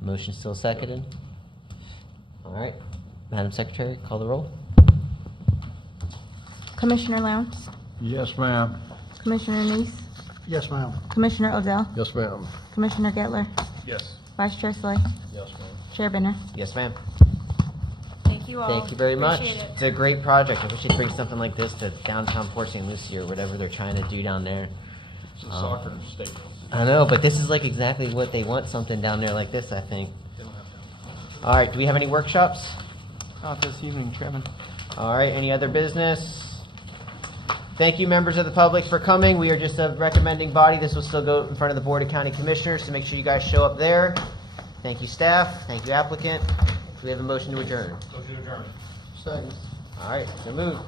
Motion still seconded? All right. Madam Secretary, call the roll. Commissioner Lowndes, Yes, ma'am. Commissioner Neese, Yes, ma'am. Commissioner Odell, Yes, ma'am. Commissioner Gettler, Yes. Vice Chair Slay, Yes, ma'am. Chair Binner. Yes, ma'am. Thank you all. Thank you very much. Appreciate it. It's a great project. I wish they'd bring something like this to downtown Port St. Lucie or whatever they're trying to do down there. It's a soccer stadium. I know, but this is like exactly what they want, something down there like this, I think. All right, do we have any workshops? Not this evening, Chairman. All right, any other business? Thank you, members of the public, for coming. We are just a recommending body. This will still go in front of the Board of County Commissioners, so make sure you guys show up there. Thank you, staff. Thank you, applicant. Do we have a motion to adjourn? Motion to adjourn. Second. All right, so moved.